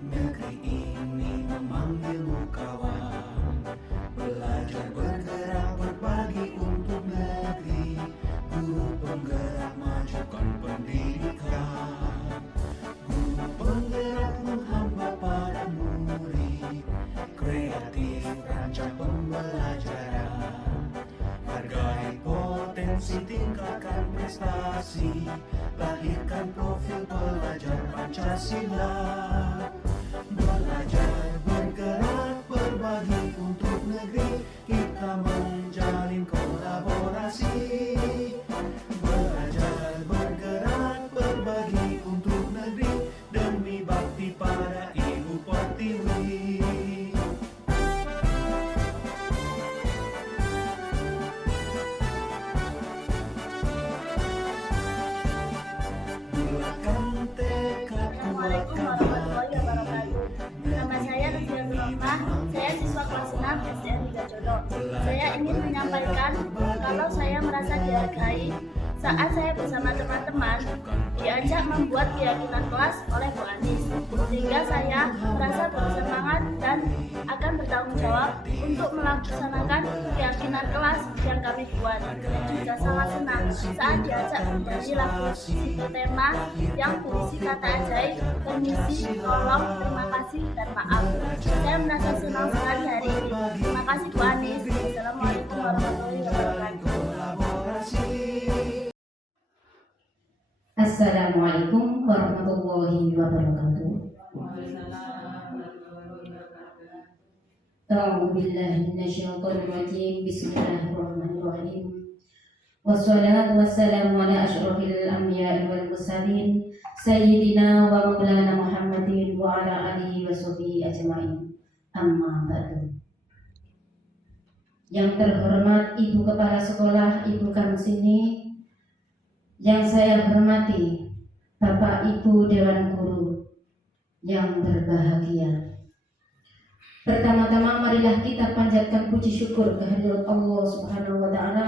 Negeri ini memanggilmu kawan, belajar bergerak berbagi untuk negeri. Guru penggerak majukan pendidikan, guru penggerak menghamba pada murid. Kreatif rancang pembelajaran, hargai potensi, tingkatkan prestasi, lahirkan profil pelajar Pancasila. Belajar bergerak berbagi untuk negeri, kita menjalin kolaborasi. Belajar bergerak berbagi untuk negeri, demi bakti pada Ibu Pertiwi. Bulatkan tekad, Assalamualaikum kuatkan warahmatullahi wabarakatuh. hati. Nama saya Rufiatul Rahmah, saya siswa kelas 6 SDN 3 Jodo. Saya ingin menyampaikan kalau saya merasa dihargai saat saya bersama teman-teman diajak membuat keyakinan kelas oleh Bu Anis, sehingga saya merasa bersemangat dan akan bertanggung jawab untuk melaksanakan keyakinan kelas yang kami buat. Dan juga sangat senang saat diajak menyanyi lagu tema yang berisi kata ajaib, permisi, tolong, terima kasih, dan maaf. Saya merasa senang sekali hari ini. Terima kasih Bu Anis. Assalamualaikum warahmatullahi wabarakatuh. Assalamualaikum warahmatullahi wabarakatuh. A'udzu billahi minasyaitonir rajim. Bismillahirrahmanirrahim. Wassalatu wassalamu ala asyrofil anbiya'i wal mursalin sayyidina wa maulana Muhammadin wa ala alihi wa sahbihi ajmain. Amma ba'du. Yang terhormat Ibu Kepala Sekolah, Ibu Kamsini, yang saya hormati Bapak Ibu Dewan Guru yang berbahagia. Pertama-tama marilah kita panjatkan puji syukur kehadirat Allah Subhanahu wa taala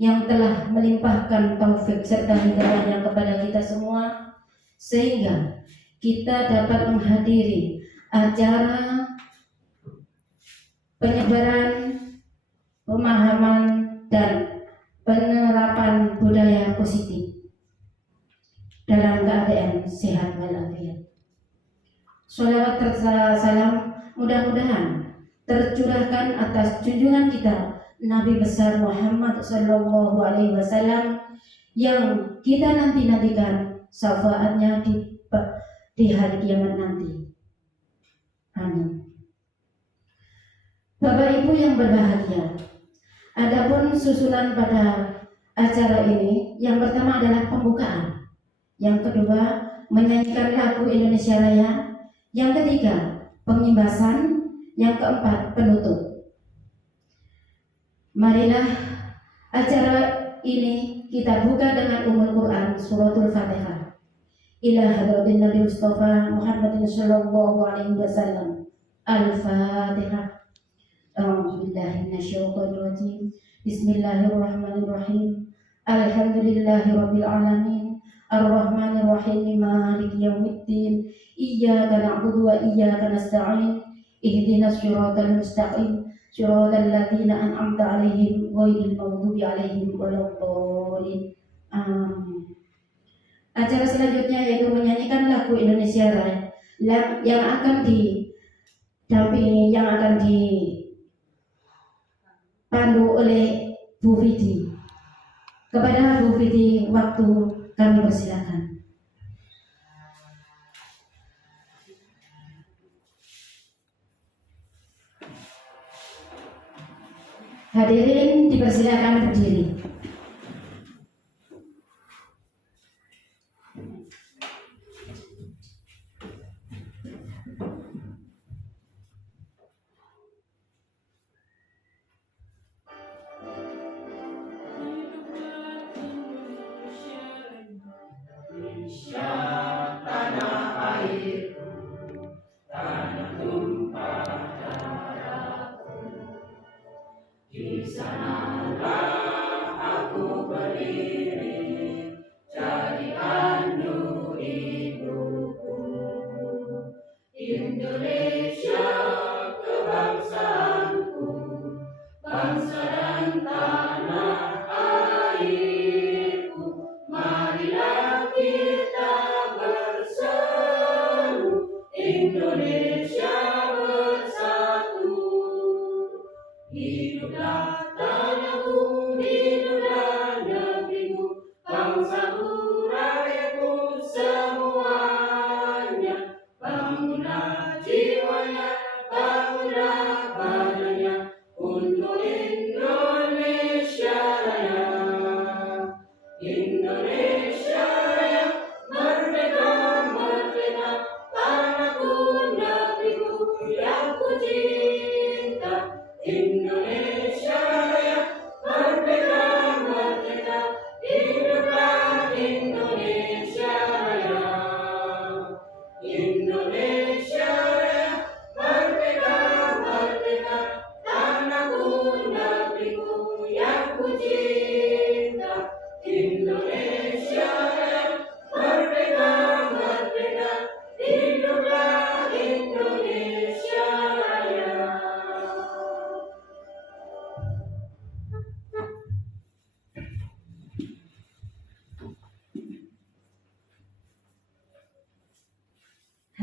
yang telah melimpahkan taufik serta hidayahnya kepada kita semua, sehingga kita dapat menghadiri acara penyebaran pemahaman dan penerapan budaya positif dalam keadaan sehat walafiat. Sholawat serta salam mudah-mudahan tercurahkan atas junjungan kita Nabi besar Muhammad Sallallahu Alaihi Wasallam yang kita nantikan syafaatnya di hari kiamat nanti. Amin. Bapak Ibu yang berbahagia, adapun susunan pada acara ini, yang pertama adalah pembukaan, yang kedua menyanyikan lagu Indonesia Raya, yang ketiga pengimbasan, yang keempat penutup. Marilah acara ini kita buka dengan Ummul Quran Suratul Fatihah. Ila hadratin Nabi Mustafa Muhammadin sallallahu alaihi wasallam. Al-Fatihah. A'udzu billahi minasyaitonir rajim. Bismillahirrahmanirrahim. Alhamdulillahirabbil alamin. Ar-Rahmanir Rahim. Maliki yaumiddin. Iyyaka na'budu wa iyyaka nasta'in. Ihdinas siratal mustaqim. Siratal ladzina an'amta 'alaihim ghairil maghdubi 'alaihim waladdallin. Amin. Acara selanjutnya yaitu menyanyikan lagu Indonesia Raya yang akan didampingi, yang akan dipandu oleh Bu Vidi. Kepada Bu Vidi, waktu kami persilakan. Hadirin dipersilakan berdiri. Di sanalah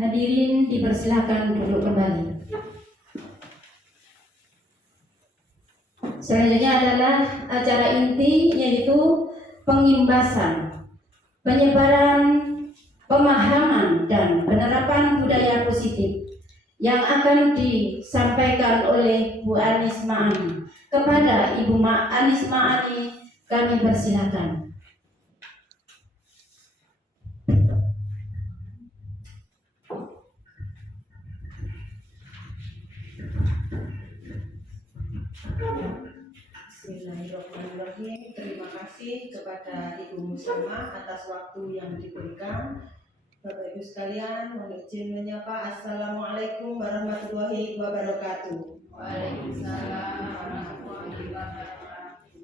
Hadirin dipersilakan duduk kembali. Selanjutnya adalah acara inti, yaitu pengimbasan, penyebaran pemahaman dan penerapan budaya positif yang akan disampaikan oleh Bu Anis Ma'ani. Kepada Ibu Anis Ma'ani kami persilakan. Bismillahirrahmanirrahim. Terima kasih kepada Ibu Muslimah atas waktu yang diberikan. Bapak Ibu sekalian, mohon izin menyapa. Assalamualaikum warahmatullahi wabarakatuh. Waalaikumsalam warahmatullahi wabarakatuh.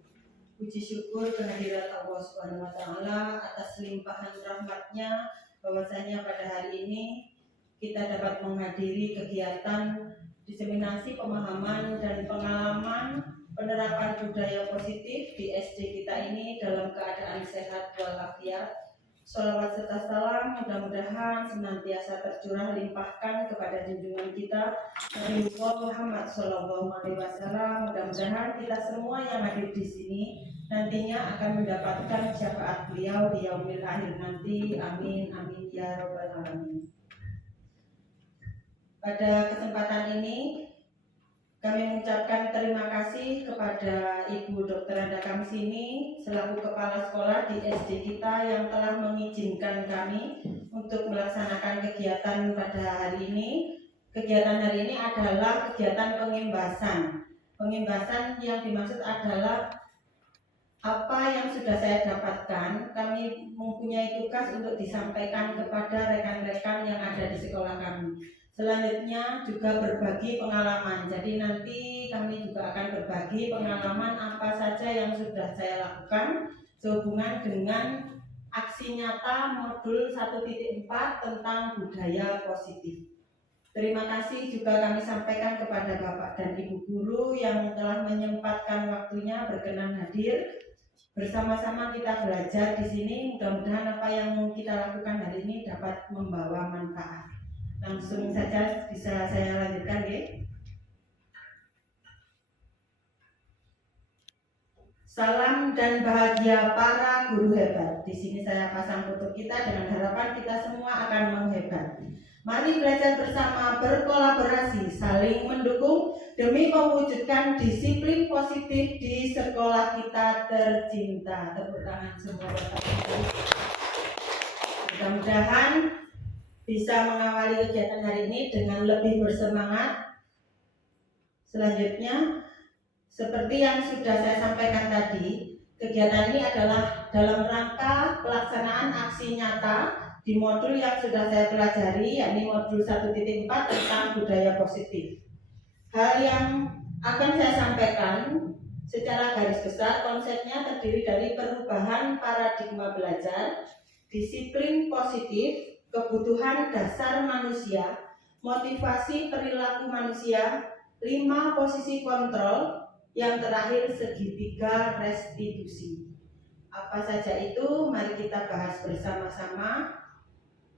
Puji syukur kehadirat Allah Subhanahu wa taala atas limpahan rahmatnya bahwasanya pada hari ini kita dapat menghadiri kegiatan diseminasi pemahaman dan pengalaman penerapan budaya positif di SD kita ini dalam keadaan sehat walafiat. Sholawat serta salam mudah-mudahan senantiasa tercurah limpahkan kepada junjungan kita Nabi Muhammad SAW. Mudah-mudahan kita semua yang hadir di sini nantinya akan mendapatkan syafaat beliau di yaumil akhir nanti. Amin amin ya robbal alamin. Pada kesempatan ini kami mengucapkan terima kasih kepada Ibu Dr. Anda Kamsini selaku Kepala Sekolah di SD kita yang telah mengizinkan kami untuk melaksanakan kegiatan pada hari ini. Kegiatan hari ini adalah kegiatan pengimbasan. Pengimbasan yang dimaksud adalah apa yang sudah saya dapatkan, kami mempunyai tugas untuk disampaikan kepada rekan-rekan yang ada di sekolah kami. Selanjutnya juga berbagi pengalaman. Jadi nanti kami juga akan berbagi pengalaman apa saja yang sudah saya lakukan sehubungan dengan aksi nyata modul 1.4 tentang budaya positif. Terima kasih juga kami sampaikan kepada Bapak dan Ibu guru yang telah menyempatkan waktunya berkenan hadir. Bersama-sama kita belajar di sini. Mudah-mudahan apa yang kita lakukan hari ini dapat membawa manfaat. Langsung saja bisa saya lanjutkan, ya. Salam dan bahagia para guru hebat. Di sini saya pasang foto kita dengan harapan kita semua akan menghebat. Mari belajar bersama, berkolaborasi, saling mendukung demi mewujudkan disiplin positif di sekolah kita tercinta. Tepuk tangan semua. Mudah-mudahan bisa mengawali kegiatan hari ini dengan lebih bersemangat. Selanjutnya, seperti yang sudah saya sampaikan tadi, kegiatan ini adalah dalam rangka pelaksanaan aksi nyata di modul yang sudah saya pelajari, yakni modul 1.4 tentang budaya positif. Hal yang akan saya sampaikan secara garis besar, konsepnya terdiri dari perubahan paradigma belajar, disiplin positif, kebutuhan dasar manusia, motivasi perilaku manusia, 5 posisi kontrol, yang terakhir segitiga restitusi. Apa saja itu? Mari kita bahas bersama-sama.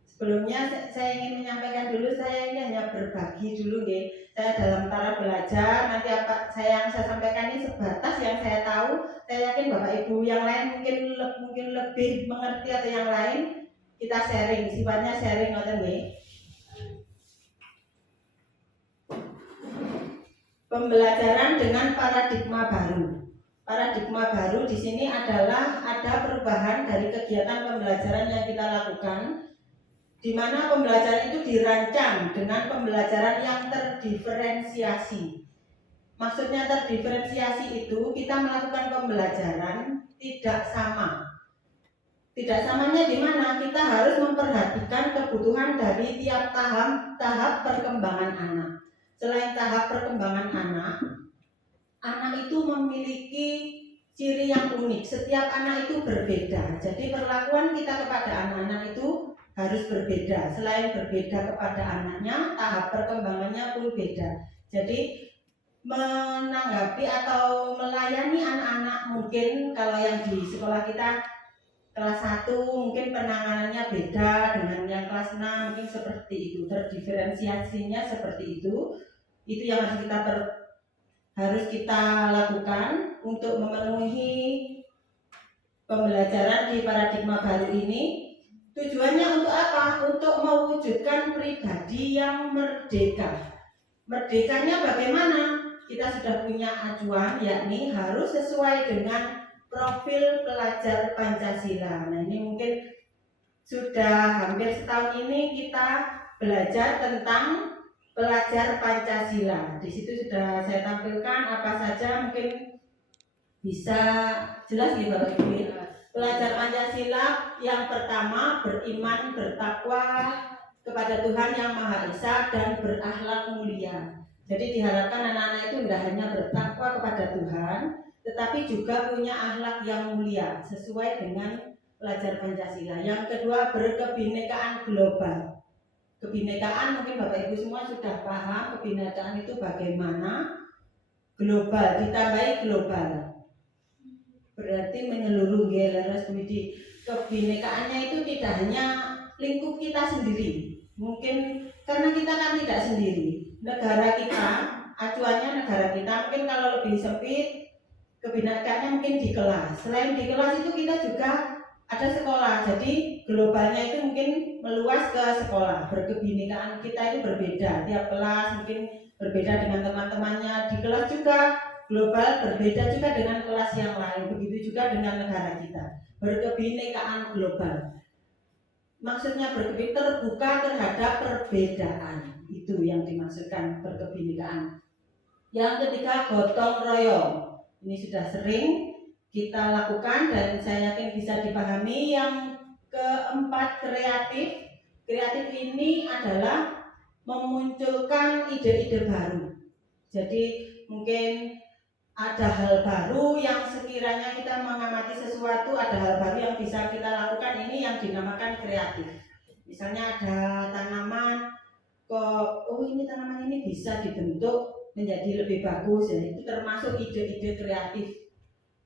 Sebelumnya saya ingin menyampaikan dulu, saya ini hanya berbagi dulu, nggih. Saya dalam cara belajar, nanti apa yang saya sampaikan ini sebatas yang saya tahu. Saya yakin Bapak Ibu yang lain mungkin lebih mengerti atau yang lain. Kita sharing, sifatnya sharing ngoten nggih. Pembelajaran dengan paradigma baru. Paradigma baru di sini adalah ada perubahan dari kegiatan pembelajaran yang kita lakukan, di mana pembelajaran itu dirancang dengan pembelajaran yang terdiferensiasi. Maksudnya terdiferensiasi itu kita melakukan pembelajaran tidak sama. Tidak samanya di mana? Kita harus memperhatikan kebutuhan dari tiap tahap perkembangan anak. Selain tahap perkembangan anak itu memiliki ciri yang unik. Setiap anak itu berbeda. Jadi perlakuan kita kepada anak-anak itu harus berbeda. Selain berbeda kepada anaknya, tahap perkembangannya pun beda. Jadi menanggapi atau melayani anak-anak, mungkin kalau yang di sekolah kita kelas 1 mungkin penanganannya beda dengan yang kelas 6, mungkin seperti itu, terdiferensiasinya seperti itu yang harus kita lakukan untuk memenuhi pembelajaran di paradigma baru ini. Tujuannya untuk apa? Untuk mewujudkan pribadi yang merdeka. Merdekanya bagaimana? Kita sudah punya acuan, yakni harus sesuai dengan profil pelajar Pancasila. Nah, ini mungkin sudah hampir setahun ini kita belajar tentang pelajar Pancasila. Di situ sudah saya tampilkan apa saja, mungkin bisa jelas nih Bapak Ibu. Pelajar Pancasila yang pertama beriman, bertakwa kepada Tuhan Yang Maha Esa dan berakhlak mulia. Jadi diharapkan anak-anak itu tidak hanya bertakwa kepada Tuhan, tetapi juga punya akhlak yang mulia sesuai dengan pelajar Pancasila. Yang kedua, berkebinekaan global. Kebinekaan mungkin Bapak Ibu semua sudah paham kebinekaan itu bagaimana. Global, ditambahi global, berarti menyeluruh. Kebinekaannya itu tidak hanya lingkup kita sendiri. Mungkin karena kita kan tidak sendiri. Negara kita, acuannya negara kita mungkin kalau lebih sempit, kebinekaannya mungkin di kelas. Selain di kelas itu kita juga ada sekolah. Jadi globalnya itu mungkin meluas ke sekolah. Berkebinekaan kita itu berbeda. Tiap kelas mungkin berbeda dengan teman-temannya. Di kelas juga global, berbeda juga dengan kelas yang lain. Begitu juga dengan negara kita. Berkebinekaan global. Maksudnya terbuka terhadap perbedaan. Itu yang dimaksudkan berkebinekaan. Yang ketiga, gotong royong. Ini sudah sering kita lakukan dan saya yakin bisa dipahami. Yang keempat, kreatif. Kreatif ini adalah memunculkan ide-ide baru. Jadi mungkin ada hal baru yang sekiranya kita mengamati sesuatu, ada hal baru yang bisa kita lakukan, ini yang dinamakan kreatif. Misalnya ada tanaman, ini tanaman ini bisa dibentuk menjadi lebih bagus, ya. Itu termasuk ide-ide kreatif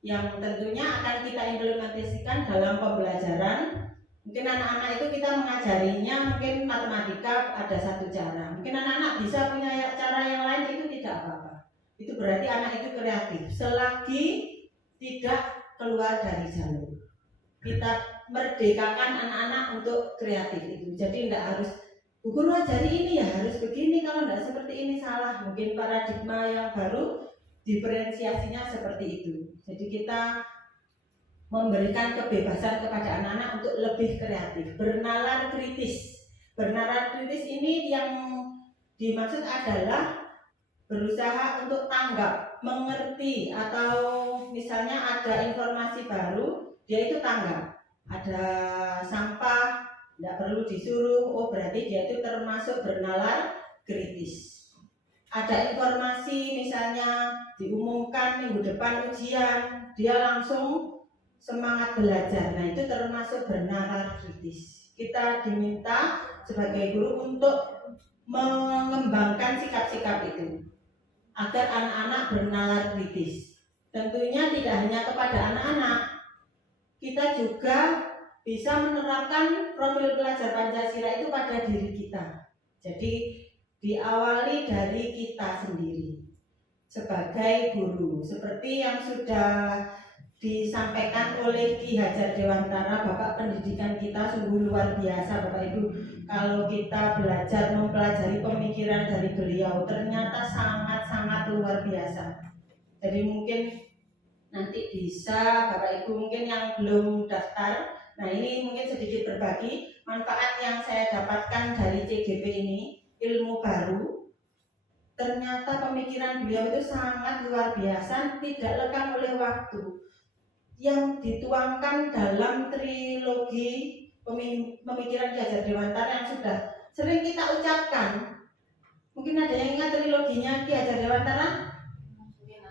yang tentunya akan kita implementasikan dalam pembelajaran. Mungkin anak-anak itu kita mengajarinya mungkin matematika ada satu cara, mungkin anak-anak bisa punya cara yang lain, itu tidak apa-apa. Itu berarti anak itu kreatif selagi tidak keluar dari jalur. Kita merdekakan anak-anak untuk kreatif itu. Jadi tidak harus Bu Guru ajari ini ya harus begini, kalau tidak seperti ini salah. Mungkin paradigma yang baru diferensiasinya seperti itu. Jadi kita memberikan kebebasan kepada anak-anak untuk lebih kreatif, bernalar kritis. Bernalar kritis ini yang dimaksud adalah berusaha untuk tanggap, mengerti, atau misalnya ada informasi baru, dia itu tanggap. Ada sampah, tidak perlu disuruh, berarti dia itu termasuk bernalar kritis. Ada informasi misalnya diumumkan minggu depan ujian, dia langsung semangat belajar, nah itu termasuk bernalar kritis. Kita diminta sebagai guru untuk mengembangkan sikap-sikap itu agar anak-anak bernalar kritis. Tentunya tidak hanya kepada anak-anak, kita juga bisa menerapkan profil pelajar Pancasila itu pada diri kita. Jadi diawali dari kita sendiri sebagai guru, seperti yang sudah disampaikan oleh Ki Hajar Dewantara, Bapak pendidikan kita sungguh luar biasa Bapak Ibu. Kalau kita belajar mempelajari pemikiran dari beliau, ternyata sangat-sangat luar biasa. Jadi mungkin nanti bisa Bapak Ibu mungkin yang belum daftar, nah ini mungkin sedikit berbagi manfaat yang saya dapatkan dari CGP ini, ilmu baru. Ternyata pemikiran beliau itu sangat luar biasa, tidak lekang oleh waktu. Yang dituangkan dalam trilogi pemikiran Ki Hajar Dewantara yang sudah sering kita ucapkan. Mungkin ada yang ingat triloginya Ki Hajar Dewantara?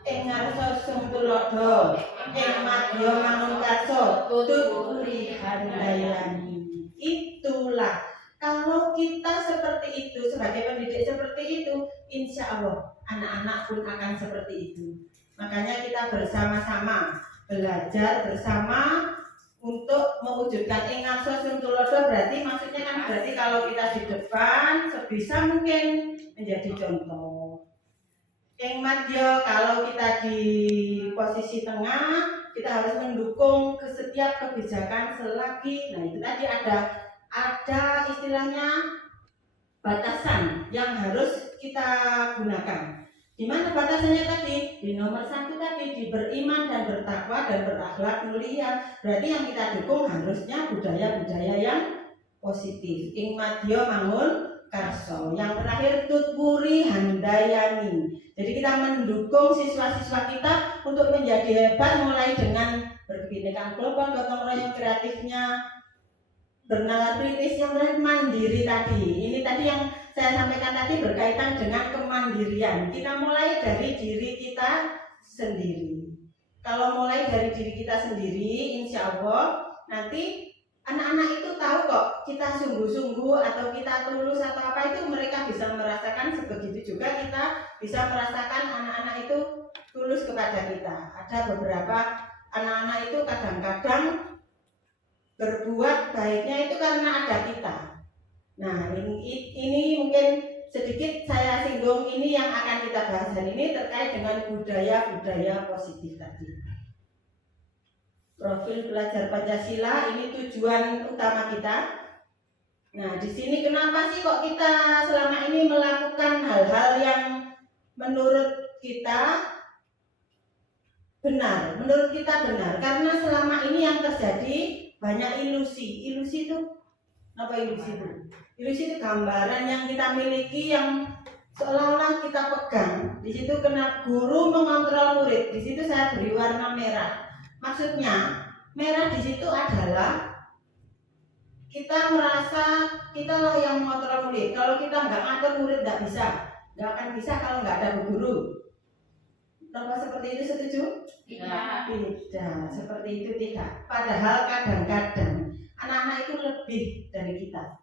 Ing ngarsa sungtulodo, ing madya mangunkarsa, tuturi handayani. Itulah, kalau kita seperti itu, sebagai pendidik seperti itu, insya Allah anak-anak pun akan seperti itu. Makanya kita bersama-sama belajar bersama untuk mewujudkan ing ngarsa sing tulodo, berarti maksudnya kan berarti kalau kita di depan sebisa mungkin menjadi contoh. Ing madya, kalau kita di posisi tengah, kita harus mendukung ke setiap kebijakan selagi, nah itu tadi ada istilahnya batasan yang harus kita gunakan. Di mana batasannya tadi? Di nomor 1 tadi, di beriman dan bertakwa dan berakhlak mulia. Berarti yang kita dukung harusnya budaya-budaya yang positif. Ing madya mangun karso. Yang terakhir tutpuri handayani. Jadi kita mendukung siswa-siswa kita untuk menjadi hebat, mulai dengan berkebinekaan global, gotong royong kreatifnya, bernalar kritis, yang terakhir mandiri tadi. Ini tadi yang saya sampaikan tadi berkaitan dengan kemandirian. Kita mulai dari diri kita sendiri. Kalau mulai dari diri kita sendiri, insya Allah nanti anak-anak itu tahu kok kita sungguh-sungguh atau kita tulus atau apa, itu mereka bisa merasakan. Sebegitu juga kita bisa merasakan anak-anak itu tulus kepada kita. Ada beberapa anak-anak itu kadang-kadang berbuat baiknya itu karena ada kita. Nah, ini mungkin sedikit saya singgung, ini yang akan kita bahas hari ini terkait dengan budaya-budaya positif tadi. Profil belajar Pancasila ini tujuan utama kita. Nah, di sini kenapa sih kok kita selama ini melakukan hal-hal yang menurut kita benar? Menurut kita benar, karena selama ini yang terjadi banyak ilusi. Ilusi itu apa? Ilusi itu gambaran yang kita miliki yang seolah-olah kita pegang. Di situ kena guru mengontrol murid. Di situ saya beri warna merah. Maksudnya merah di situ adalah kita merasa kita lah yang mengontrol murid. Kalau kita nggak ngatur murid nggak akan bisa kalau nggak ada bu guru. Apa seperti itu setuju? Tidak, seperti itu tidak. Padahal kadang-kadang anak-anak itu lebih dari kita.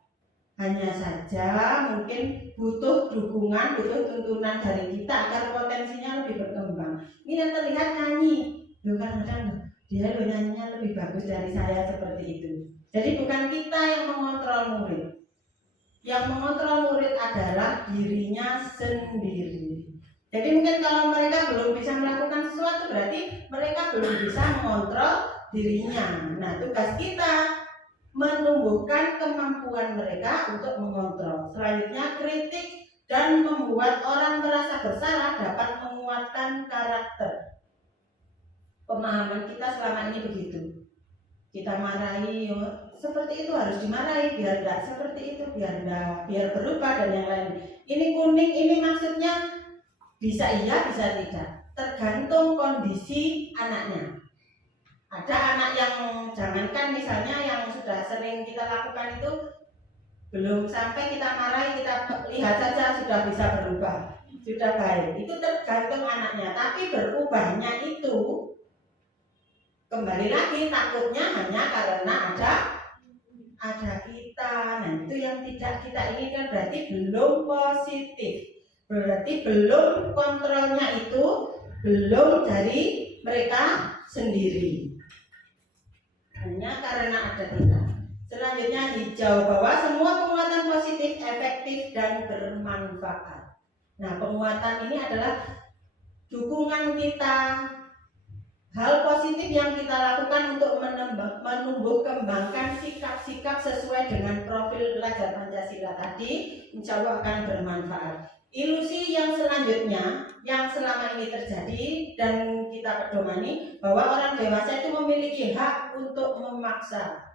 Hanya saja mungkin butuh dukungan, butuh tuntunan dari kita agar potensinya lebih berkembang. Ini yang terlihat nyanyi, kadang-kadang dia nyanyinya lebih bagus dari saya, seperti itu. Jadi bukan kita yang mengontrol murid. Yang mengontrol murid adalah dirinya sendiri. Jadi mungkin kalau mereka belum bisa melakukan sesuatu, berarti mereka belum bisa mengontrol dirinya. Nah, tugas kita menumbuhkan kemampuan mereka untuk mengontrol. Selanjutnya, kritik dan membuat orang merasa bersalah dapat menguatkan karakter. Pemahaman kita selama ini begitu. Kita marahi, seperti itu harus dimarahi, biar enggak seperti itu, biar berubah dan yang lain. Ini kuning, ini maksudnya bisa iya, bisa tidak. Tergantung kondisi anaknya. Ada anak yang jangankan misalnya yang sudah sering kita lakukan itu, belum sampai kita marahi, kita lihat saja sudah bisa berubah, sudah baik. Itu tergantung anaknya. Tapi berubahnya itu kembali lagi takutnya hanya karena ada kita. Nah, itu yang tidak kita inginkan, berarti belum positif. Berarti belum kontrolnya itu belum dari mereka sendiri. Hanya karena ada kita. Selanjutnya hijau, bahwa semua penguatan positif efektif dan bermanfaat. Nah, penguatan ini adalah dukungan kita, hal positif yang kita lakukan untuk menumbuh kembangkan sikap-sikap sesuai dengan profil belajar Pancasila tadi, insya Allah akan bermanfaat. Ilusi yang selanjutnya yang selama ini terjadi dan kita pedomani, bahwa orang dewasa itu memiliki hak untuk memaksa.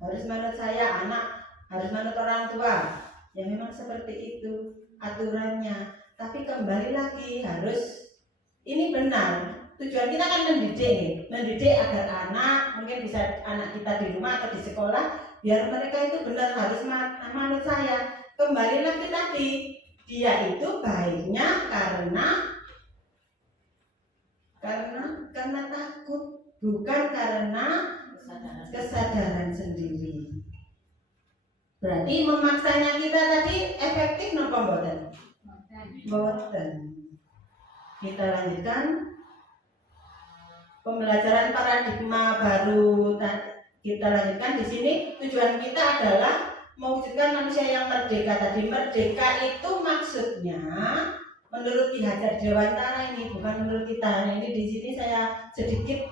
Harus menurut saya, anak harus menurut orang tua. Ya memang seperti itu aturannya. Tapi kembali lagi harus, ini benar. Tujuan kita kan mendidik agar anak, mungkin bisa anak kita di rumah atau di sekolah, biar mereka itu benar. Harus menurut saya kembali lagi tadi, dia itu baiknya karena takut, bukan karena kesadaran sendiri. Berarti memaksanya kita tadi efektif napa mboten? Mboten. Kita lanjutkan. pembelajaran paradigma baru kita lanjutkan di sini. Tujuan kita adalah mewujudkan manusia yang merdeka. Tadi merdeka itu maksudnya menurut Ki Hajar Dewantara ini, bukan menurut kita. Ini di sini saya sedikit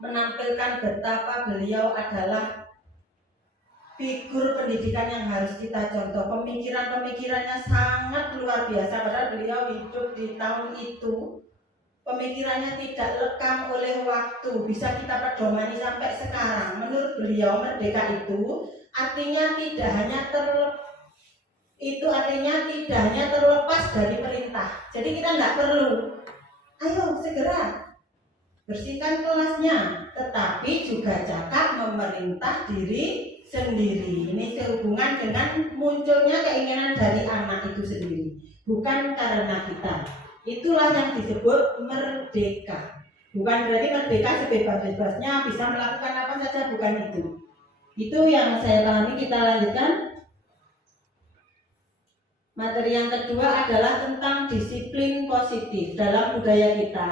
menampilkan betapa beliau adalah figur pendidikan yang harus kita contoh. Pemikiran-pemikirannya sangat luar biasa, padahal beliau hidup di tahun itu. Pemikirannya tidak lekang oleh waktu, bisa kita pedomani sampai sekarang. Menurut beliau merdeka itu artinya tidak hanya terlepas dari perintah. Jadi kita nggak perlu, ayo segera bersihkan kelasnya, tetapi juga cakap memerintah diri sendiri. Ini sehubungan dengan munculnya keinginan dari anak itu sendiri, bukan karena kita. Itulah yang disebut merdeka. Bukan berarti merdeka sebebas-bebasnya bisa melakukan apa saja, bukan itu. Itu yang saya pahami. Kita lanjutkan. Materi yang kedua adalah tentang disiplin positif. Dalam budaya kita,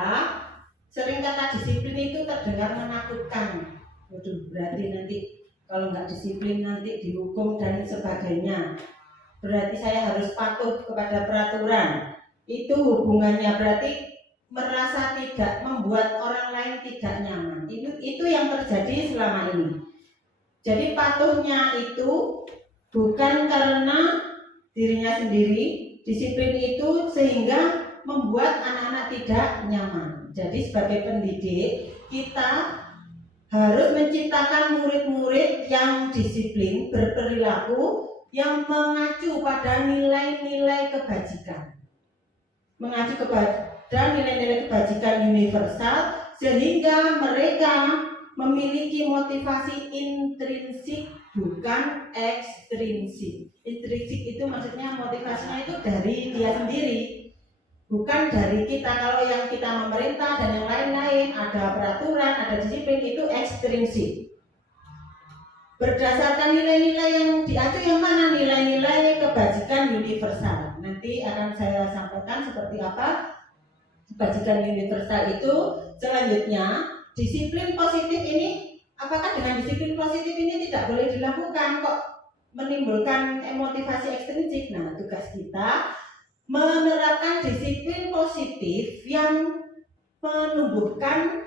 sering kata disiplin itu terdengar menakutkan. Waduh, berarti nanti kalau nggak disiplin nanti dihukum dan sebagainya. Berarti saya harus patuh kepada peraturan. Itu hubungannya berarti merasa tidak membuat orang lain tidak nyaman. Itu yang terjadi selama ini. Jadi patuhnya itu bukan karena dirinya sendiri, disiplin itu sehingga membuat anak-anak tidak nyaman. Jadi sebagai pendidik kita harus menciptakan murid-murid yang disiplin, berperilaku yang mengacu pada nilai-nilai kebajikan. Mengacu kepada nilai-nilai kebajikan universal sehingga mereka memiliki motivasi intrinsik bukan ekstrinsik. Intrinsik itu maksudnya motivasinya itu dari dia sendiri, bukan dari kita. Kalau yang kita memerintah dan yang lain-lain, ada peraturan, ada disiplin, itu ekstrinsik. Berdasarkan nilai-nilai yang diacu yang mana? Nilai-nilai kebajikan universal. Nanti akan saya sampaikan seperti apa kebajikan universal itu. Selanjutnya, disiplin positif ini, apakah dengan disiplin positif ini tidak boleh dilakukan kok menimbulkan motivasi ekstrinsik? Nah, tugas kita menerapkan disiplin positif yang menumbuhkan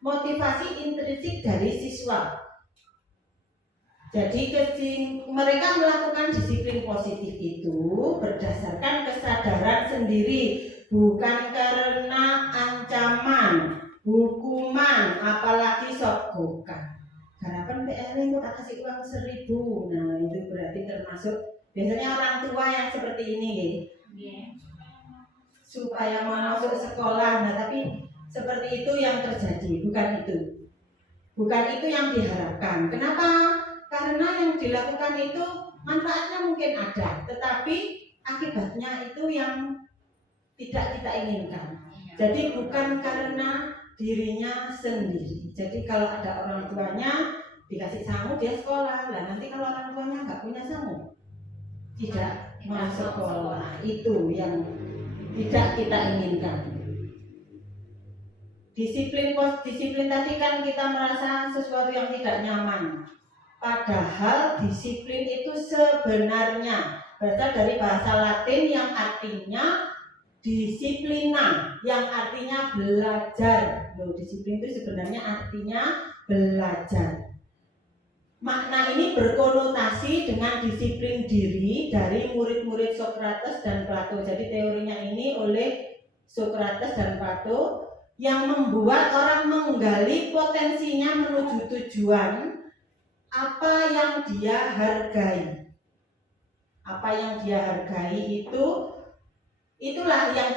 motivasi intrinsik dari siswa. Jadi mereka melakukan disiplin positif itu berdasarkan kesadaran sendiri, bukan karena ancaman, hukuman, apalagi sogokan. Harapan PR itu tak kasih uang 1.000. Nah, itu berarti termasuk biasanya orang tua yang seperti ini, supaya mau masuk sekolah. Nah, tapi seperti itu yang terjadi, bukan itu. Bukan itu yang diharapkan. Kenapa? Karena yang dilakukan itu manfaatnya mungkin ada, tetapi akibatnya itu yang tidak kita inginkan. Jadi bukan karena dirinya sendiri. Jadi kalau ada orang tuanya dikasih sangu dia sekolah, lah nanti kalau orang tuanya nggak punya sangu tidak masuk sekolah. Itu yang tidak kita inginkan. Disiplin tadi kan kita merasa sesuatu yang tidak nyaman. Padahal disiplin itu sebenarnya berasal dari bahasa Latin yang artinya disiplina, yang artinya belajar. Loh, disiplin itu sebenarnya artinya belajar. Makna ini berkonotasi dengan disiplin diri dari murid-murid Sokrates dan Plato. Jadi teorinya ini oleh Sokrates dan Plato yang membuat orang menggali potensinya menuju tujuan apa yang dia hargai. Apa yang dia hargai itulah yang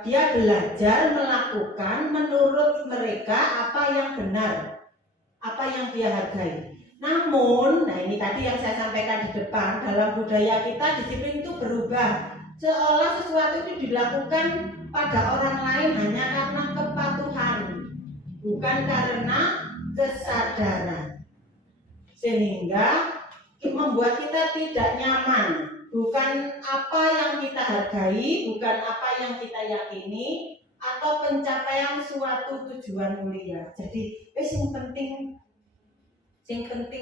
dia belajar melakukan menurut mereka apa yang benar, apa yang dia hargai. Namun, nah ini tadi yang saya sampaikan di depan, dalam budaya kita disiplin itu berubah. Seolah sesuatu itu dilakukan pada orang lain hanya karena kepatuhan, bukan karena kesadaran. Sehingga membuat kita tidak nyaman. Bukan apa yang kita hargai, bukan apa yang kita yakini, atau pencapaian suatu tujuan mulia. Jadi sing penting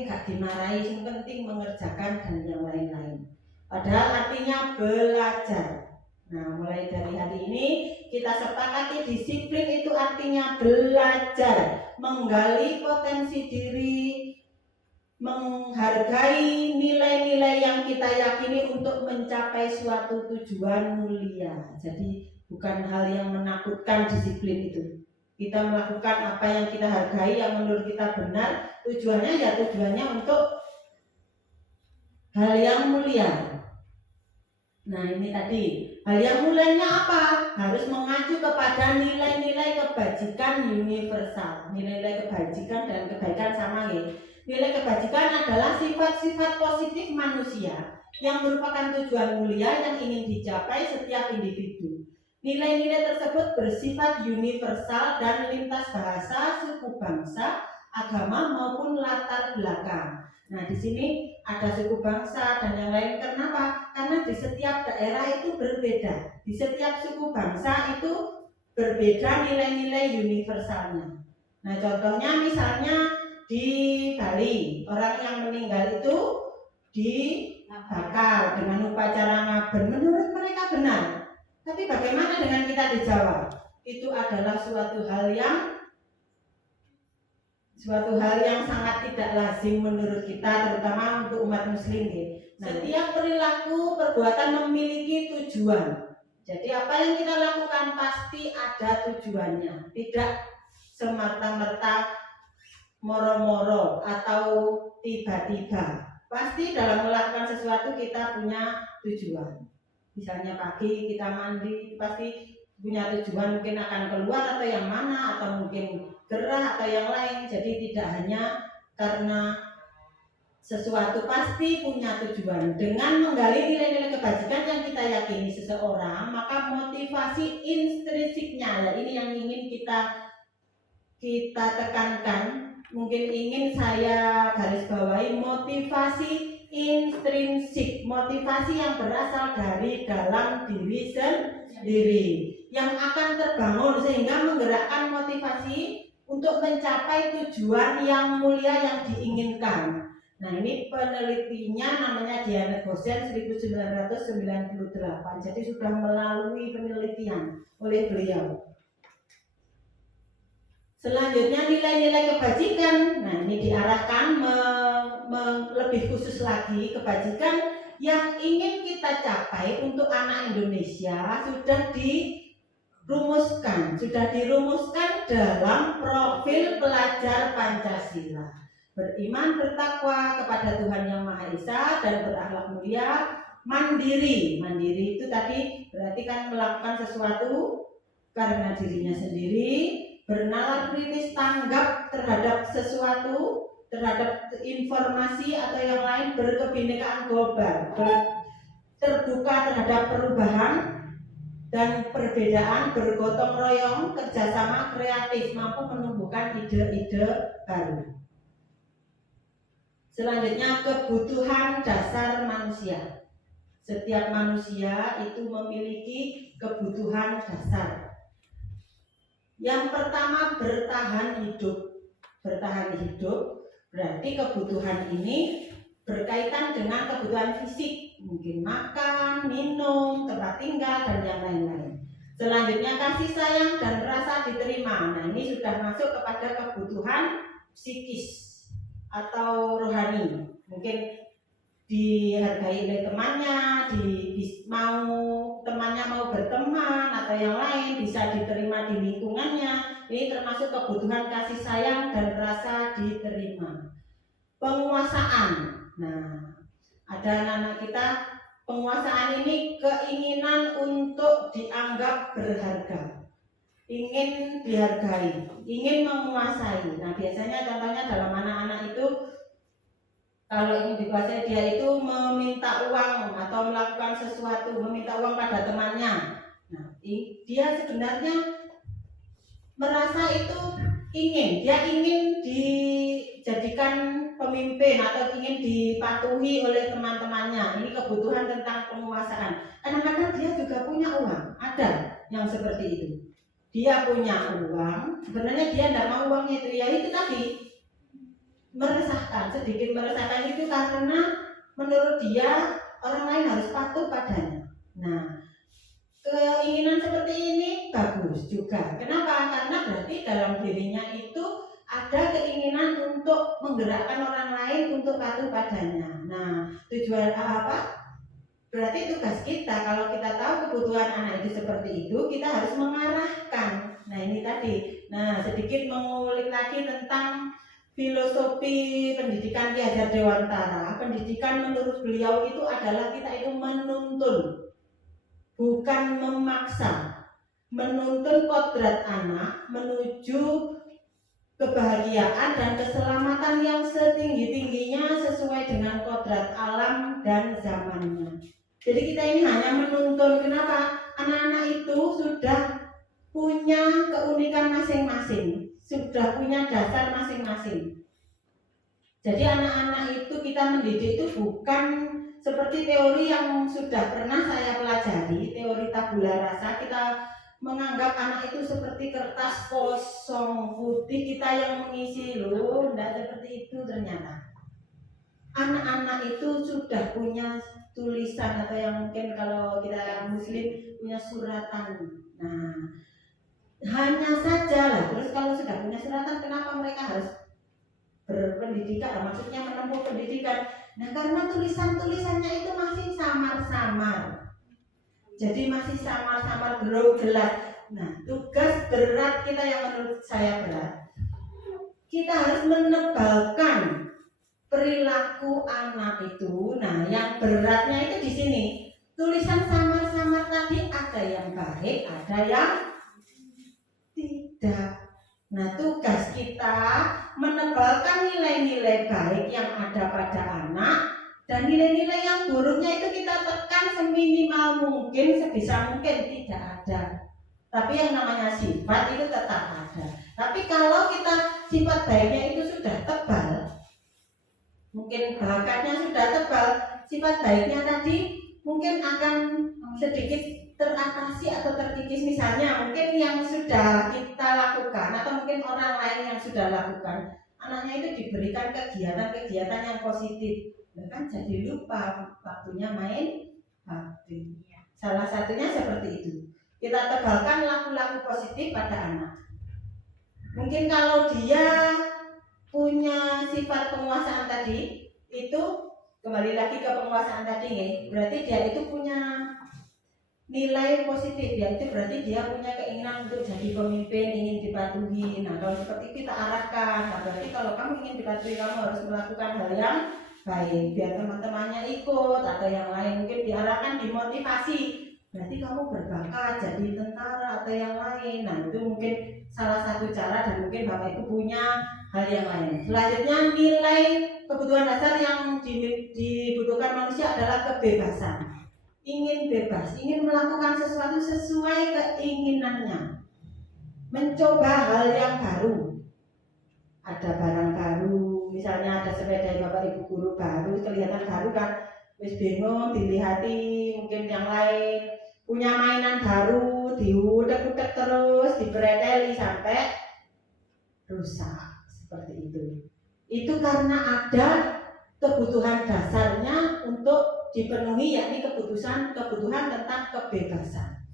gak dimarahi, sing penting mengerjakan dan yang lain-lain. Padahal artinya belajar. Nah, mulai dari hari ini kita sepakati disiplin itu artinya belajar, menggali potensi diri, menghargai nilai-nilai yang kita yakini untuk mencapai suatu tujuan mulia. Jadi bukan hal yang menakutkan disiplin itu. Kita melakukan apa yang kita hargai, yang menurut kita benar, tujuannya untuk hal yang mulia. Nah, ini tadi hal yang mulianya apa? Harus mengacu kepada nilai-nilai kebajikan universal. Nilai-nilai kebajikan dan kebaikan sama ya. Nilai kebajikan adalah sifat-sifat positif manusia yang merupakan tujuan mulia yang ingin dicapai setiap individu. Nilai-nilai tersebut bersifat universal dan lintas bahasa, suku bangsa, agama maupun latar belakang. Nah, di sini ada suku bangsa dan yang lain. Kenapa? Karena di setiap daerah itu berbeda. Di setiap suku bangsa itu berbeda nilai-nilai universalnya. Nah, contohnya misalnya di Bali, orang yang meninggal itu dibakar dengan upacara ngaben. Menurut mereka benar. Tapi bagaimana dengan kita di Jawa? Itu adalah suatu hal yang sangat tidak lazim menurut kita, terutama untuk umat muslim. Nah, setiap perilaku perbuatan memiliki tujuan. Jadi apa yang kita lakukan pasti ada tujuannya, tidak semata-merta moro-moro atau tiba-tiba. Pasti dalam melakukan sesuatu kita punya tujuan. Misalnya pagi kita mandi pasti punya tujuan, mungkin akan keluar atau yang mana, atau mungkin gerah atau yang lain. Jadi tidak hanya karena sesuatu, pasti punya tujuan. Dengan menggali nilai-nilai kebajikan yang kita yakini seseorang, maka motivasi intrinsiknya, ya ini yang ingin kita tekankan, mungkin ingin saya garis bawahi, motivasi intrinsik, motivasi yang berasal dari dalam diri sendiri, yang akan terbangun sehingga menggerakkan motivasi untuk mencapai tujuan yang mulia yang diinginkan. Nah, ini penelitinya namanya Diana Gosen 1998. Jadi sudah melalui penelitian oleh beliau. Selanjutnya nilai-nilai kebajikan. Nah, ini diarahkan lebih khusus lagi, kebajikan yang ingin kita capai untuk anak Indonesia sudah dirumuskan dalam profil pelajar Pancasila. Beriman, bertakwa kepada Tuhan Yang Maha Esa dan berakhlak mulia, mandiri. Mandiri itu tadi berarti kan melakukan sesuatu karena dirinya sendiri, bernalar kritis, tanggap terhadap sesuatu, terhadap informasi atau yang lain, berkebinekaan global, terbuka terhadap perubahan dan perbedaan, bergotong royong, kerjasama, kreatif, mampu menumbuhkan ide-ide baru. Selanjutnya kebutuhan dasar manusia. Setiap manusia itu memiliki kebutuhan dasar. Yang pertama bertahan hidup. Bertahan hidup berarti kebutuhan ini berkaitan dengan kebutuhan fisik, mungkin makan, minum, tempat tinggal dan yang lain-lain. Selanjutnya kasih sayang dan rasa diterima. Nah, ini sudah masuk kepada kebutuhan psikis atau rohani. Mungkin dihargai oleh temannya, temannya mau berteman atau yang lain, bisa diterima di lingkungannya. Ini termasuk kebutuhan kasih sayang dan rasa diterima. Penguasaan. Nah, ada anak-anak kita, penguasaan ini keinginan untuk dianggap berharga, ingin dihargai, ingin menguasai. Nah, biasanya contohnya dalam anak-anak itu, kalau ingin dikuasai, dia itu meminta uang atau melakukan sesuatu, meminta uang pada temannya. Nah, dia sebenarnya merasa itu dia ingin dijadikan pemimpin atau ingin dipatuhi oleh teman-temannya. Ini kebutuhan tentang penguasaan. Kadang-kadang dia juga punya uang, ada yang seperti itu. dia punya uang, sebenarnya dia tidak mau uangnya itu, ya itu tadi meresahkan, sedikit meresahkan itu karena menurut dia orang lain harus patuh padanya. Nah, keinginan seperti ini bagus juga. Kenapa? Karena berarti dalam dirinya itu ada keinginan untuk menggerakkan orang lain untuk patuh padanya. Nah, tujuan apa? Berarti tugas kita, kalau kita tahu kebutuhan anak itu seperti itu, kita harus mengarahkan. Nah ini tadi, nah sedikit mengulik lagi tentang filosofi pendidikan Ki Hajar Dewantara. Pendidikan menurut beliau itu adalah kita itu menuntun, bukan memaksa. Menuntun kodrat anak menuju kebahagiaan dan keselamatan yang setinggi-tingginya sesuai dengan kodrat alam dan zamannya. Jadi kita ini hanya menuntun. Kenapa? Anak-anak itu sudah punya keunikan masing-masing, sudah punya dasar masing-masing. Jadi anak-anak itu kita mendidik itu bukan seperti teori yang sudah pernah saya pelajari, teori tabula rasa. Kita menganggap anak itu seperti kertas kosong putih, kita yang mengisi loh, tidak seperti itu ternyata. Anak-anak itu sudah punya tulisan atau yang mungkin kalau kita muslim punya suratan. Nah, hanya saja lah. Terus kalau sudah punya suratan, kenapa mereka harus berpendidikan? Maksudnya menempuh pendidikan. Nah, karena tulisannya itu masih samar-samar. Jadi masih samar-samar, belum jelas. Nah, tugas berat kita yang menurut saya berat. Kita harus menebalkan perilaku anak itu. Nah, yang beratnya itu di sini. Tulisan samar-samar tadi ada yang baik, ada yang tidak. Nah, tugas kita menebalkan nilai-nilai baik yang ada pada anak dan nilai-nilai yang buruknya itu kita tekan seminimal mungkin, sebisa mungkin tidak ada. Tapi yang namanya sifat itu tetap ada. Tapi kalau kita sifat baiknya itu sudah tebal, mungkin bakatnya sudah tebal, sifat baiknya tadi mungkin akan sedikit teratasi atau terkikis. Misalnya mungkin yang sudah kita lakukan atau mungkin orang lain yang sudah lakukan, anaknya itu diberikan kegiatan-kegiatan yang positif, kan jadi lupa waktunya main bakti. Salah satunya seperti itu. Kita tebalkan laku-laku positif pada anak. Mungkin kalau dia punya sifat penguasaan tadi, itu kembali lagi ke penguasaan tadi ya. Berarti dia itu punya nilai positif, ya itu berarti dia punya keinginan untuk jadi pemimpin, ingin dipatuhi. Nah, kalau seperti kita arahkan, nah berarti kalau kamu ingin dipatuhi, kamu harus melakukan hal yang baik, biar teman-temannya ikut atau yang lain. Mungkin diarahkan, dimotivasi. Berarti kamu berbakat jadi tentara atau yang lain. Nah, itu mungkin salah satu cara dan mungkin Bapak Ibu punya hal yang lain. Selanjutnya, nilai kebutuhan dasar yang dibutuhkan manusia adalah kebebasan. Ingin bebas, ingin melakukan sesuatu sesuai keinginannya, mencoba hal yang baru. Ada barang baru, misalnya ada sepeda Bapak Ibu guru baru, kelihatan baru kan, wis bingung dilihati. Mungkin yang lain punya mainan baru, diutek-utek terus, dibreteli sampai rusak seperti itu. Itu karena ada kebutuhan dasarnya untuk dipenuhi, yakni kebutuhan tentang kebebasan.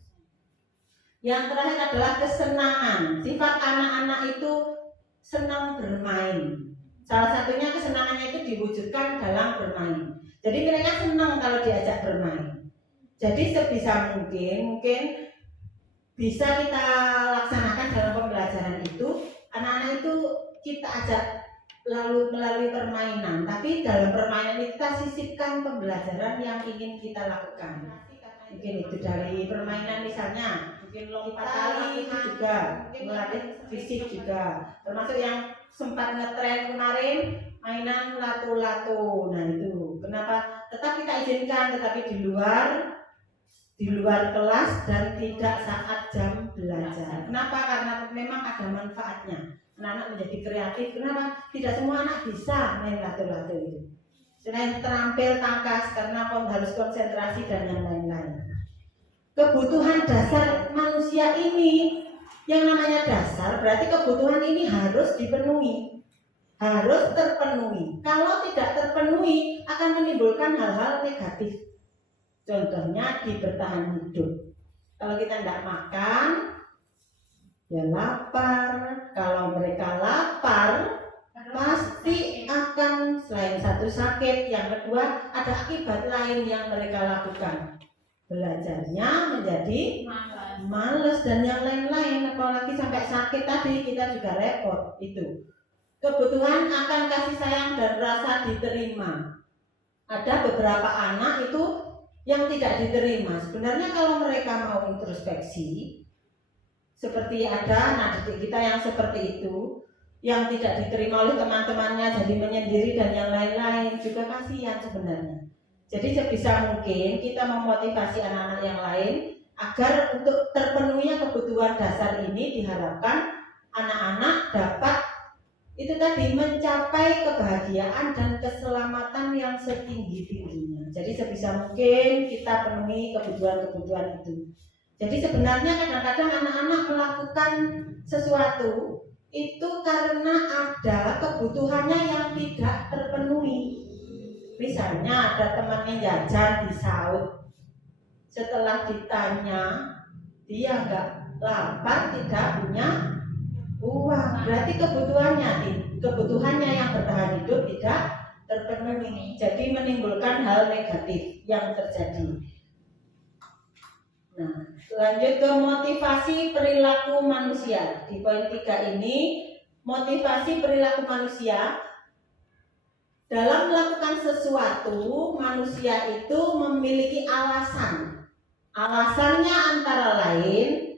Yang terakhir adalah kesenangan. Sifat anak-anak itu senang bermain. Salah satunya kesenangannya itu diwujudkan dalam bermain. Jadi mereka senang kalau diajak bermain. Jadi sebisa mungkin bisa kita laksanakan dalam pembelajaran itu. Anak-anak itu kita ajak melalui permainan, tapi dalam permainan itu kita sisipkan pembelajaran yang ingin kita lakukan. Mungkin itu dari permainan, misalnya mungkin lompat tali itu juga melatih fisik juga, termasuk yang sempat ngetren kemarin mainan lato-lato. Nah itu kenapa tetap kita izinkan, tetapi di luar kelas dan tidak saat jam belajar. Kenapa? Karena memang ada manfaatnya. Anak-anak menjadi kreatif. Kenapa? Tidak semua anak bisa main lato-lato itu. Selain terampil tangkas, karena harus konsentrasi dan yang lain-lain. Kebutuhan dasar manusia ini Yang namanya dasar berarti kebutuhan ini harus dipenuhi, harus terpenuhi. Kalau tidak terpenuhi akan menimbulkan hal-hal negatif. Contohnya di bertahan hidup. Kalau kita tidak makan, ya lapar. Kalau mereka lapar, pasti akan selain satu sakit, yang kedua ada akibat lain yang mereka lakukan. Belajarnya menjadi malas dan yang lain-lain, apalagi sampai sakit tadi kita juga repot. Itu kebutuhan akan kasih sayang dan rasa diterima. Ada beberapa anak itu yang tidak diterima. Sebenarnya kalau mereka mau introspeksi, seperti ada anak didik kita yang seperti itu, yang tidak diterima oleh teman-temannya, jadi menyendiri dan yang lain-lain, juga kasihan sebenarnya. Jadi sebisa mungkin kita memotivasi anak-anak yang lain agar untuk terpenuhinya kebutuhan dasar ini, diharapkan anak-anak dapat itu tadi mencapai kebahagiaan dan keselamatan yang setinggi-tingginya. Jadi sebisa mungkin kita penuhi kebutuhan-kebutuhan itu. Jadi sebenarnya kadang-kadang anak-anak melakukan sesuatu itu karena ada kebutuhannya yang tidak terpenuhi. Misalnya ada temannya jajan di saut, setelah ditanya dia nggak lapar, tidak punya uang, berarti kebutuhannya yang bertahan hidup tidak terpenuhi, jadi menimbulkan hal negatif yang terjadi. Nah, lanjut ke motivasi perilaku manusia. Di poin 3 ini, motivasi perilaku manusia. Dalam melakukan sesuatu, manusia itu memiliki alasan. Alasannya antara lain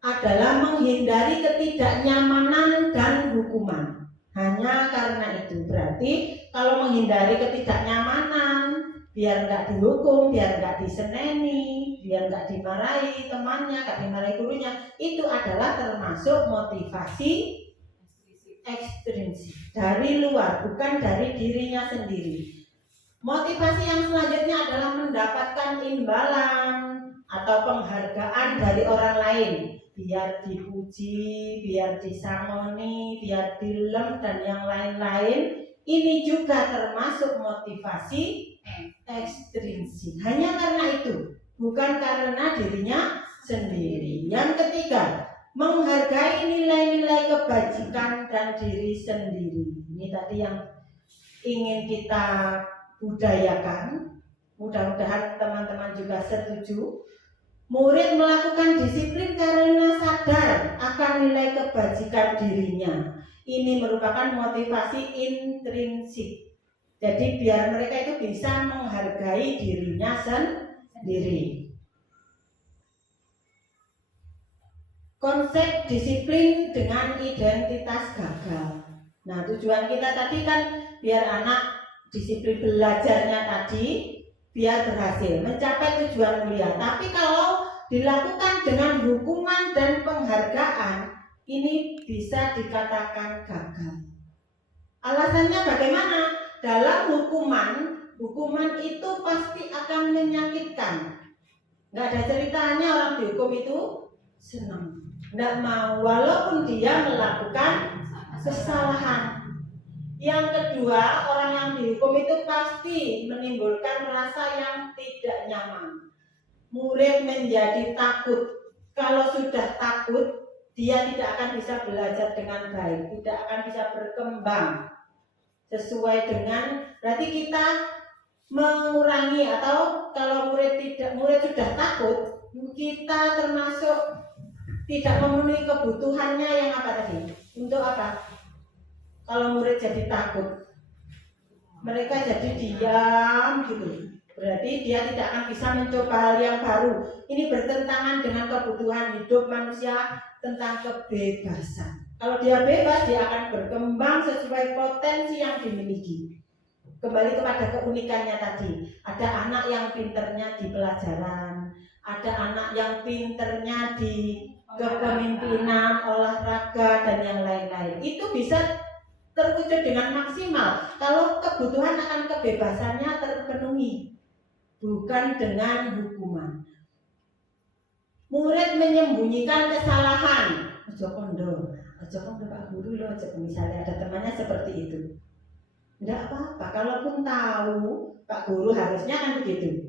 adalah menghindari ketidaknyamanan dan hukuman. Hanya karena itu, berarti kalau menghindari ketidaknyamanan, biar nggak dihukum, biar nggak diseneni, biar nggak dimarahi temannya, nggak dimarahi gurunya, itu adalah termasuk motivasi ekstrinsik dari luar, bukan dari dirinya sendiri. Motivasi yang selanjutnya adalah mendapatkan imbalan atau penghargaan dari orang lain, biar dipuji, biar disangoni, biar dilem dan yang lain-lain. Ini juga termasuk motivasi ekstrinsik. Hanya karena itu, bukan karena dirinya sendiri. Yang ketiga, menghargai nilai-nilai kebajikan dan diri sendiri. Ini tadi yang ingin kita budayakan. Mudah-mudahan teman-teman juga setuju. Murid melakukan disiplin karena sadar akan nilai kebajikan dirinya. Ini merupakan motivasi intrinsik. Jadi biar mereka itu bisa menghargai dirinya sendiri. Konsep disiplin dengan identitas gagal. Nah, tujuan kita tadi kan biar anak disiplin belajarnya tadi biar berhasil mencapai tujuan mulia. Tapi kalau dilakukan dengan hukuman dan penghargaan, ini bisa dikatakan gagal. Alasannya bagaimana? Dalam hukuman itu pasti akan menyakitkan. Nggak ada ceritanya orang dihukum itu senang, nggak mau, walaupun dia melakukan kesalahan. Yang kedua, orang yang dihukum itu pasti menimbulkan rasa yang tidak nyaman. Murid menjadi takut. Kalau sudah takut, dia tidak akan bisa belajar dengan baik, tidak akan bisa berkembang sesuai dengan, berarti kita mengurangi, atau kalau murid sudah takut, kita termasuk tidak memenuhi kebutuhannya yang apa tadi? Untuk apa? Kalau murid jadi takut, mereka jadi diam gitu. Berarti dia tidak akan bisa mencoba hal yang baru. Ini bertentangan dengan kebutuhan hidup manusia tentang kebebasan. Kalau dia bebas, dia akan berkembang sesuai potensi yang dimiliki. Kembali kepada keunikannya tadi. Ada anak yang pinternya di pelajaran, ada anak yang pinternya di kepemimpinan, olahraga, dan yang lain-lain. Itu bisa terwujud dengan maksimal kalau kebutuhan akan kebebasannya terpenuhi, bukan dengan hukuman. Murid menyembunyikan kesalahan. Ojo kondo Pak Guru loh, misalnya ada temannya seperti itu. Enggak apa-apa, kalaupun tahu Pak Guru harusnya kan begitu.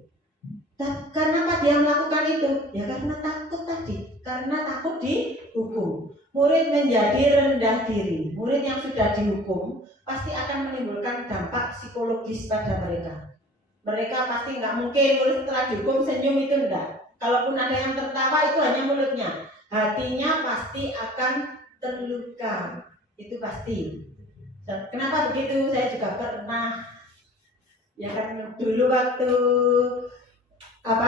Karena apa dia melakukan itu? Ya karena takut tadi, karena takut dihukum. Murid menjadi rendah diri. Murid yang sudah dihukum pasti akan menimbulkan dampak psikologis pada mereka. Mereka pasti nggak mungkin murid setelah dihukum senyum, itu enggak. Kalaupun ada yang tertawa itu hanya mulutnya, hatinya pasti akan terluka, itu pasti. Dan kenapa begitu? Saya juga pernah, ya kan dulu waktu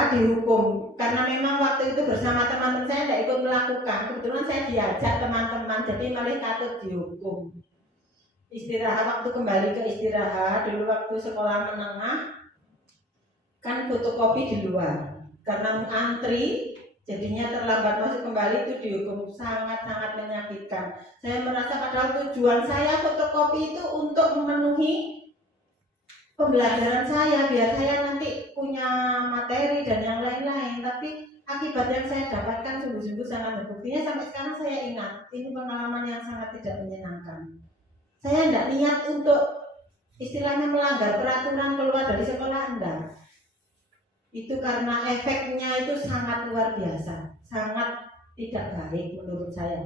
dihukum, karena memang waktu itu bersama teman-teman saya tidak ikut melakukan. Kebetulan saya diajak teman-teman, jadi malah katut dihukum. Istirahat, waktu kembali ke istirahat dulu waktu sekolah menengah kan fotokopi di luar. Karena antri, jadinya terlambat masuk kembali, itu dihukum. Sangat-sangat menyakitkan. Saya merasa padahal tujuan saya fotokopi itu untuk memenuhi pembelajaran saya, biar saya nanti punya materi dan yang lain-lain. Tapi akibat yang saya dapatkan sungguh-sungguh sangat berbuktinya sampai sekarang saya ingat. Ini pengalaman yang sangat tidak menyenangkan. Saya tidak niat untuk istilahnya melanggar peraturan keluar dari sekolah, enggak. Itu karena efeknya itu sangat luar biasa, sangat tidak baik menurut saya.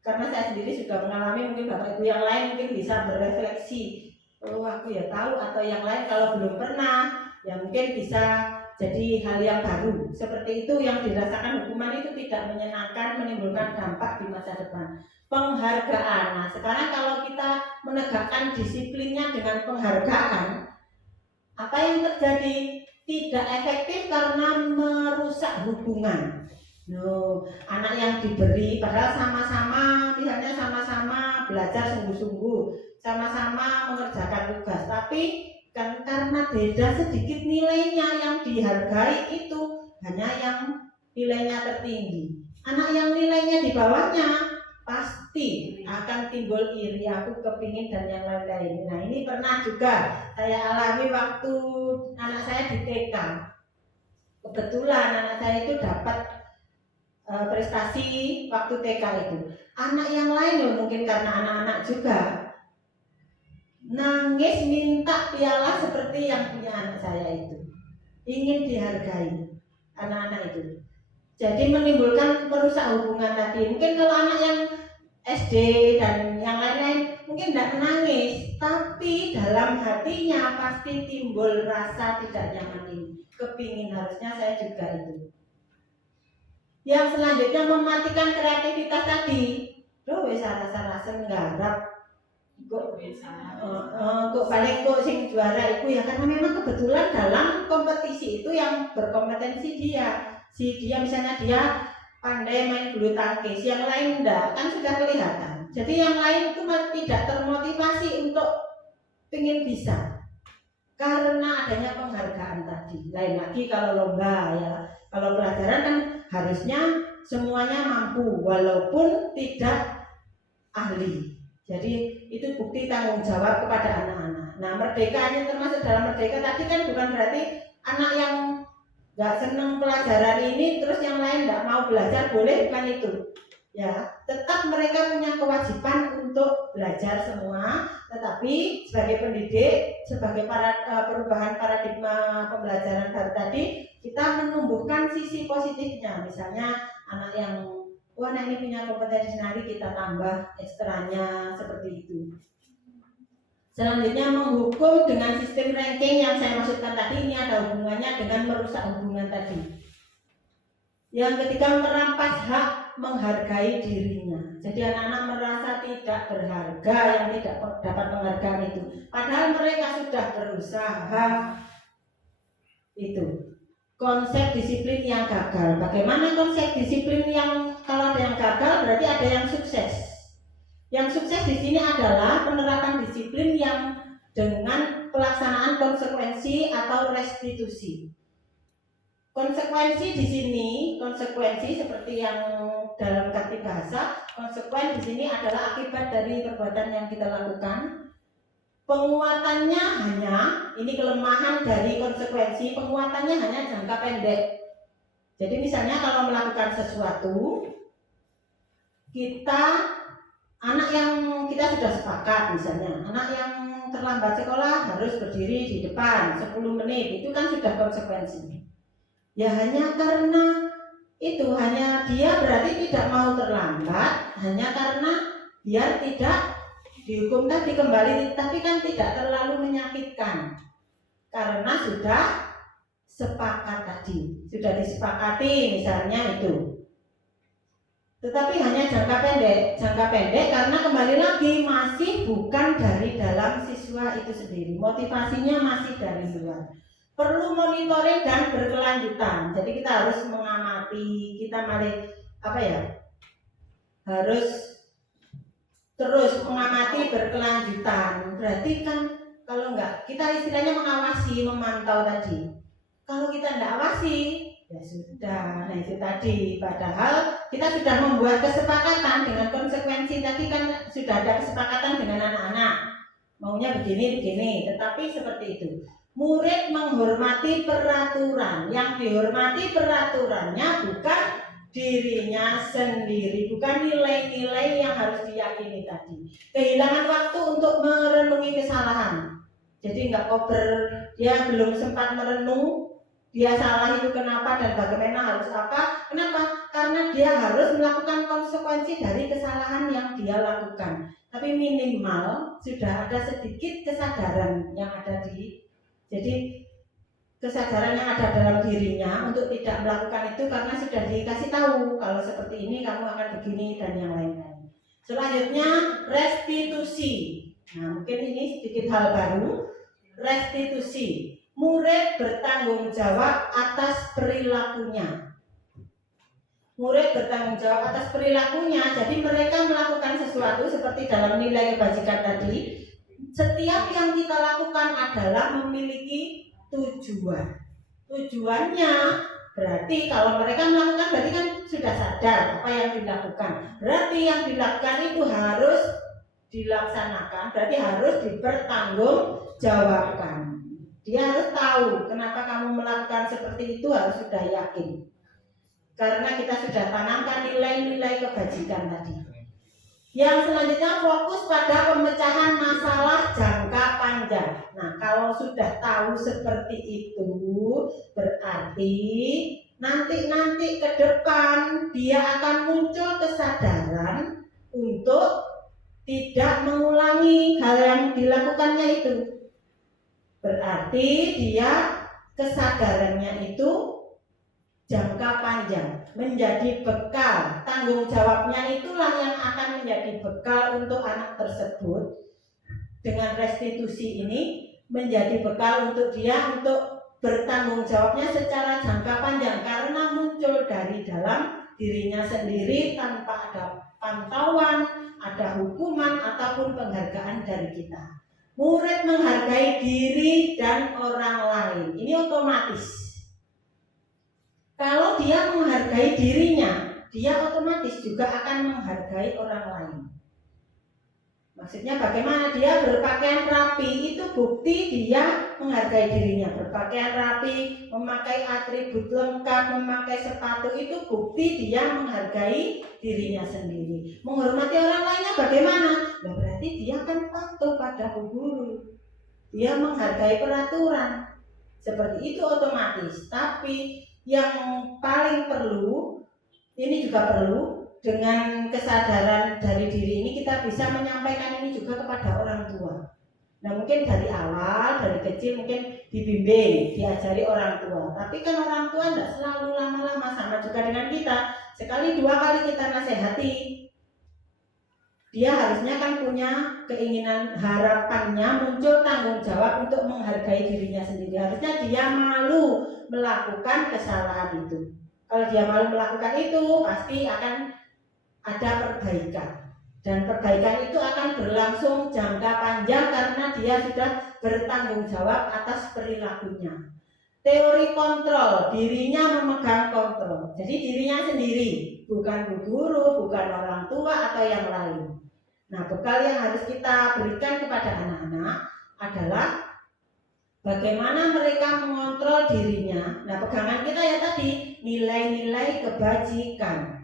Karena saya sendiri sudah mengalami, mungkin Bapak Ibu yang lain mungkin bisa berefleksi. Oh aku ya tahu, atau yang lain kalau belum pernah, ya mungkin bisa jadi hal yang baru. Seperti itu yang dirasakan hukuman itu tidak menyenangkan, menimbulkan dampak di masa depan. Penghargaan. Nah sekarang kalau kita menegakkan disiplinnya dengan penghargaan, apa yang terjadi? Tidak efektif karena merusak hubungan. Anak yang diberi padahal sama-sama, misalnya sama-sama belajar sungguh-sungguh, sama-sama mengerjakan tugas, tapi kan karena beda sedikit nilainya, yang dihargai itu hanya yang nilainya tertinggi. Anak yang nilainya di bawahnya pasti akan timbul iri, aku kepingin dan yang lain-lain. Nah ini pernah juga saya alami waktu anak saya di TK. Kebetulan anak saya itu dapat prestasi waktu TK itu. Anak yang lain mungkin karena anak-anak juga nangis minta piala seperti yang punya anak saya itu. Ingin dihargai anak-anak itu. Jadi menimbulkan merusak hubungan tadi. Mungkin kalau anak yang SD dan yang lain-lain mungkin tidak menangis, tapi dalam hatinya pasti timbul rasa tidak nyaman ini. Kepingin harusnya saya juga itu. Yang selanjutnya mematikan kreativitas tadi. Salah-salah senggarap. Kok paling kok sing juara itu ya karena memang kebetulan dalam kompetisi itu yang berkompetensi dia. Si dia misalnya dia pandai main bulu tangkis, yang lain enggak, kan sudah kelihatan. Jadi yang lain itu tidak termotivasi untuk ingin bisa karena adanya penghargaan tadi. Lain lagi kalau lomba ya, kalau pelajaran kan harusnya semuanya mampu walaupun tidak ahli. Jadi itu bukti tanggung jawab kepada anak-anak. Nah merdeka ini termasuk dalam merdeka tadi kan bukan berarti anak yang nggak seneng pelajaran ini terus yang lain nggak mau belajar, boleh, bukan itu ya. Tetap mereka punya kewajiban untuk belajar semua, tetapi sebagai pendidik, sebagai perubahan paradigma pembelajaran baru tadi, kita menumbuhkan sisi positifnya. Misalnya anak yang anak ini punya kompetensi nari, kita tambah ekstranya seperti itu. Selanjutnya menghukum dengan sistem ranking yang saya maksudkan tadi, ini ada hubungannya dengan merusak hubungan tadi. Yang ketiga merampas hak menghargai dirinya. Jadi anak-anak merasa tidak berharga yang tidak dapat penghargaan itu. Padahal mereka sudah berusaha. Itu konsep disiplin yang gagal. Bagaimana konsep disiplin yang kalau ada yang gagal berarti ada yang sukses. Yang sukses di sini adalah penerapan disiplin yang dengan pelaksanaan konsekuensi atau restitusi. Konsekuensi di sini, konsekuensi seperti yang dalam karti bahasa, konsekuen di sini adalah akibat dari perbuatan yang kita lakukan. Penguatannya hanya, ini kelemahan dari konsekuensi, penguatannya hanya jangka pendek. Jadi misalnya kalau melakukan sesuatu, anak yang kita sudah sepakat, misalnya anak yang terlambat sekolah harus berdiri di depan 10 menit, itu kan sudah konsekuensinya. Ya hanya karena itu, hanya dia berarti tidak mau terlambat, hanya karena biar tidak dihukum tadi kembali, tapi kan tidak terlalu menyakitkan karena sudah sepakat tadi, sudah disepakati misalnya itu. Tetapi hanya jangka pendek karena kembali lagi masih bukan dari dalam siswa itu sendiri, motivasinya masih dari luar. Perlu monitoring dan berkelanjutan. Jadi kita harus mengamati, kita harus terus mengamati berkelanjutan. Berarti kan kalau enggak, kita istilahnya mengawasi, memantau tadi. Kalau kita enggak awasi, ya sudah. Nah itu tadi, padahal kita sudah membuat kesepakatan dengan konsekuensi tadi, kan sudah ada kesepakatan dengan anak-anak. Maunya begini, tetapi seperti itu. Murid menghormati peraturan, yang dihormati peraturannya bukan dirinya sendiri, bukan nilai-nilai yang harus diyakini tadi. Kehilangan waktu untuk merenungi kesalahan. Jadi enggak kober, dia belum sempat merenung, dia salah itu kenapa dan bagaimana harus apa. Kenapa? Karena dia harus melakukan konsekuensi dari kesalahan yang dia lakukan. Tapi minimal sudah ada sedikit kesadaran yang ada jadi kesadaran yang ada dalam dirinya untuk tidak melakukan itu karena sudah dikasih tahu kalau seperti ini kamu akan begini dan yang lain-lain. Selanjutnya restitusi. Nah mungkin ini sedikit hal baru. Restitusi. Murid bertanggung jawab atas perilakunya. Murid bertanggung jawab atas perilakunya. Jadi mereka melakukan sesuatu seperti dalam nilai kebajikan tadi. Setiap yang kita lakukan adalah memiliki tujuan. Tujuannya berarti kalau mereka melakukan berarti kan sudah sadar apa yang dilakukan. Berarti yang dilakukan itu harus dilaksanakan, berarti harus dipertanggungjawabkan. Dia harus tahu kenapa kamu melakukan seperti itu, harus sudah yakin. Karena kita sudah tanamkan nilai-nilai kebajikan tadi. Yang selanjutnya fokus pada pemecahan masalah jangka panjang. Nah, kalau sudah tahu seperti itu, berarti nanti ke depan dia akan muncul kesadaran untuk tidak mengulangi hal yang dilakukannya itu. Berarti dia kesadarannya itu jangka panjang, menjadi bekal. Tanggung jawabnya itulah yang akan menjadi bekal untuk anak tersebut. Dengan restitusi ini menjadi bekal untuk dia untuk bertanggung jawabnya secara jangka panjang, karena muncul dari dalam dirinya sendiri tanpa ada pantauan, ada hukuman ataupun penghargaan dari kita. Murid menghargai diri dan orang lain. Ini otomatis. Kalau dia menghargai dirinya, dia otomatis juga akan menghargai orang lain. Maksudnya bagaimana? Dia berpakaian rapi, itu bukti dia menghargai dirinya. Berpakaian rapi, memakai atribut lengkap, memakai sepatu, itu bukti dia menghargai dirinya sendiri. Menghormati orang lainnya bagaimana? Nah, berarti dia akan patuh pada guru. Dia menghargai peraturan. Seperti itu otomatis. Tapi yang paling perlu, ini juga perlu, dengan kesadaran dari diri ini kita bisa menyampaikan ini juga kepada orang tua. Nah mungkin dari awal, dari kecil mungkin dibimbing, diajari orang tua. Tapi kan orang tua tidak selalu lama-lama, sama juga dengan kita. Sekali dua kali kita nasihati, dia harusnya kan punya keinginan, harapannya muncul tanggung jawab untuk menghargai dirinya sendiri. Harusnya dia malu melakukan kesalahan itu. Kalau dia malu melakukan itu, pasti akan ada perbaikan. Dan perbaikan itu akan berlangsung jangka panjang karena dia sudah bertanggung jawab atas perilakunya. Teori kontrol, dirinya memegang kontrol. Jadi dirinya sendiri, bukan bu guru, bukan orang tua atau yang lain. Nah, bekal yang harus kita berikan kepada anak-anak adalah bagaimana mereka mengontrol dirinya. Nah, pegangan kita ya tadi, nilai-nilai kebajikan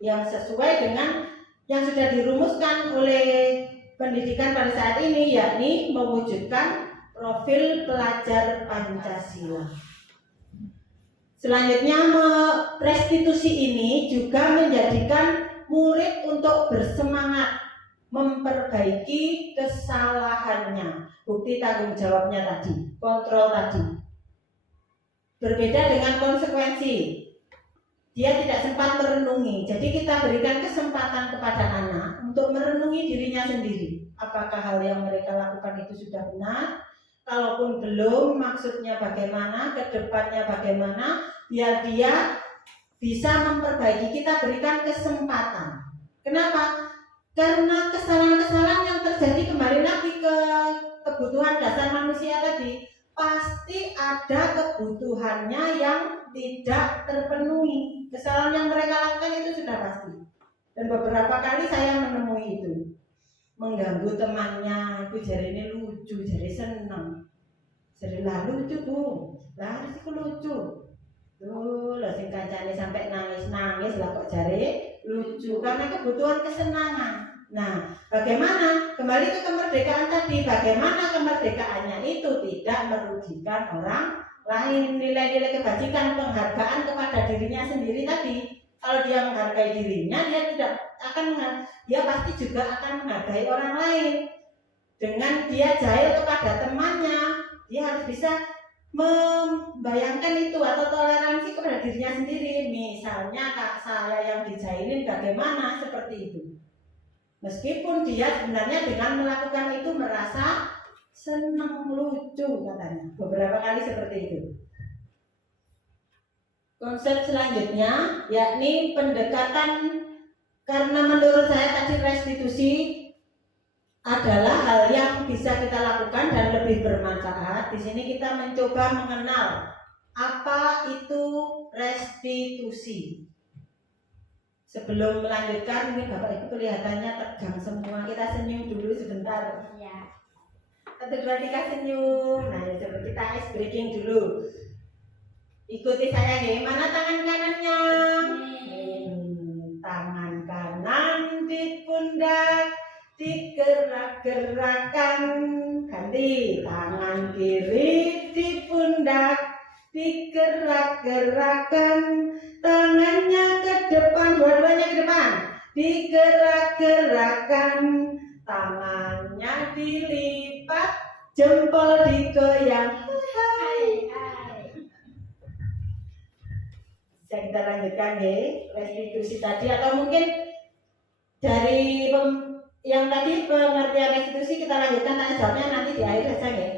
yang sesuai dengan yang sudah dirumuskan oleh pendidikan pada saat ini, yakni mewujudkan profil pelajar Pancasila. Selanjutnya, restitusi ini juga menjadikan murid untuk bersemangat memperbaiki kesalahannya. Bukti tanggung jawabnya tadi, kontrol tadi. Berbeda dengan konsekuensi. Dia tidak sempat merenungi. Jadi kita berikan kesempatan kepada anak untuk merenungi dirinya sendiri. Apakah hal yang mereka lakukan itu sudah benar? Kalaupun belum, maksudnya bagaimana, ke depannya bagaimana, biar dia bisa memperbaiki. Kita berikan kesempatan. Kenapa? Karena kesalahan-kesalahan yang terjadi, kembali lagi ke kebutuhan dasar manusia tadi, pasti ada kebutuhannya yang tidak terpenuhi. Kesalahan yang mereka lakukan itu sudah pasti. Dan beberapa kali saya menemui itu. Mengganggu temannya, itu jari ini lucu, jari seneng. Jari lah lucu bu, lah itu lucu. Tuh, lah sing kancane sampai nangis-nangis lah kok jari lucu, karena kebutuhan kesenangan. Nah, bagaimana? Kembali ke kemerdekaan tadi, bagaimana kemerdekaannya itu tidak merugikan orang lain. Nilai-nilai kebajikan, penghargaan kepada dirinya sendiri tadi. Kalau dia menghargai dirinya, dia tidak akan dia pasti juga akan menghargai orang lain. Dengan dia jahil kepada temannya, dia harus bisa membayangkan itu atau toleransi kepada dirinya sendiri. Misalnya kak saya yang dijahilin bagaimana, seperti itu. Meskipun dia sebenarnya dengan melakukan itu merasa senang, lucu katanya. Beberapa kali seperti itu. Konsep selanjutnya yakni pendekatan, karena menurut saya tadi restitusi adalah hal yang bisa kita lakukan dan lebih bermanfaat. Di sini kita mencoba mengenal apa itu restitusi. Sebelum melanjutkan, mungkin Bapak Ibu kelihatannya tegang semua. Kita senyum dulu sebentar. Ya. 1, 2, 3 senyum. Nah, coba kita ice breaking dulu. Ikuti saya nih. Mana tangan kanannya? Tangan kanan di pundak, digerak-gerakan. Ganti. Tangan kiri di pundak, digerak-gerakan. Tangannya ke depan, dua-duanya ke depan, digerak-gerakan. Tangannya dilipat, jempol digoyang. Hai. Bisa kita lanjutkan ya, restitusi tadi, atau mungkin dari yang tadi pengertian restitusi kita lanjutkan tanya jawabnya nanti di akhir saja ya.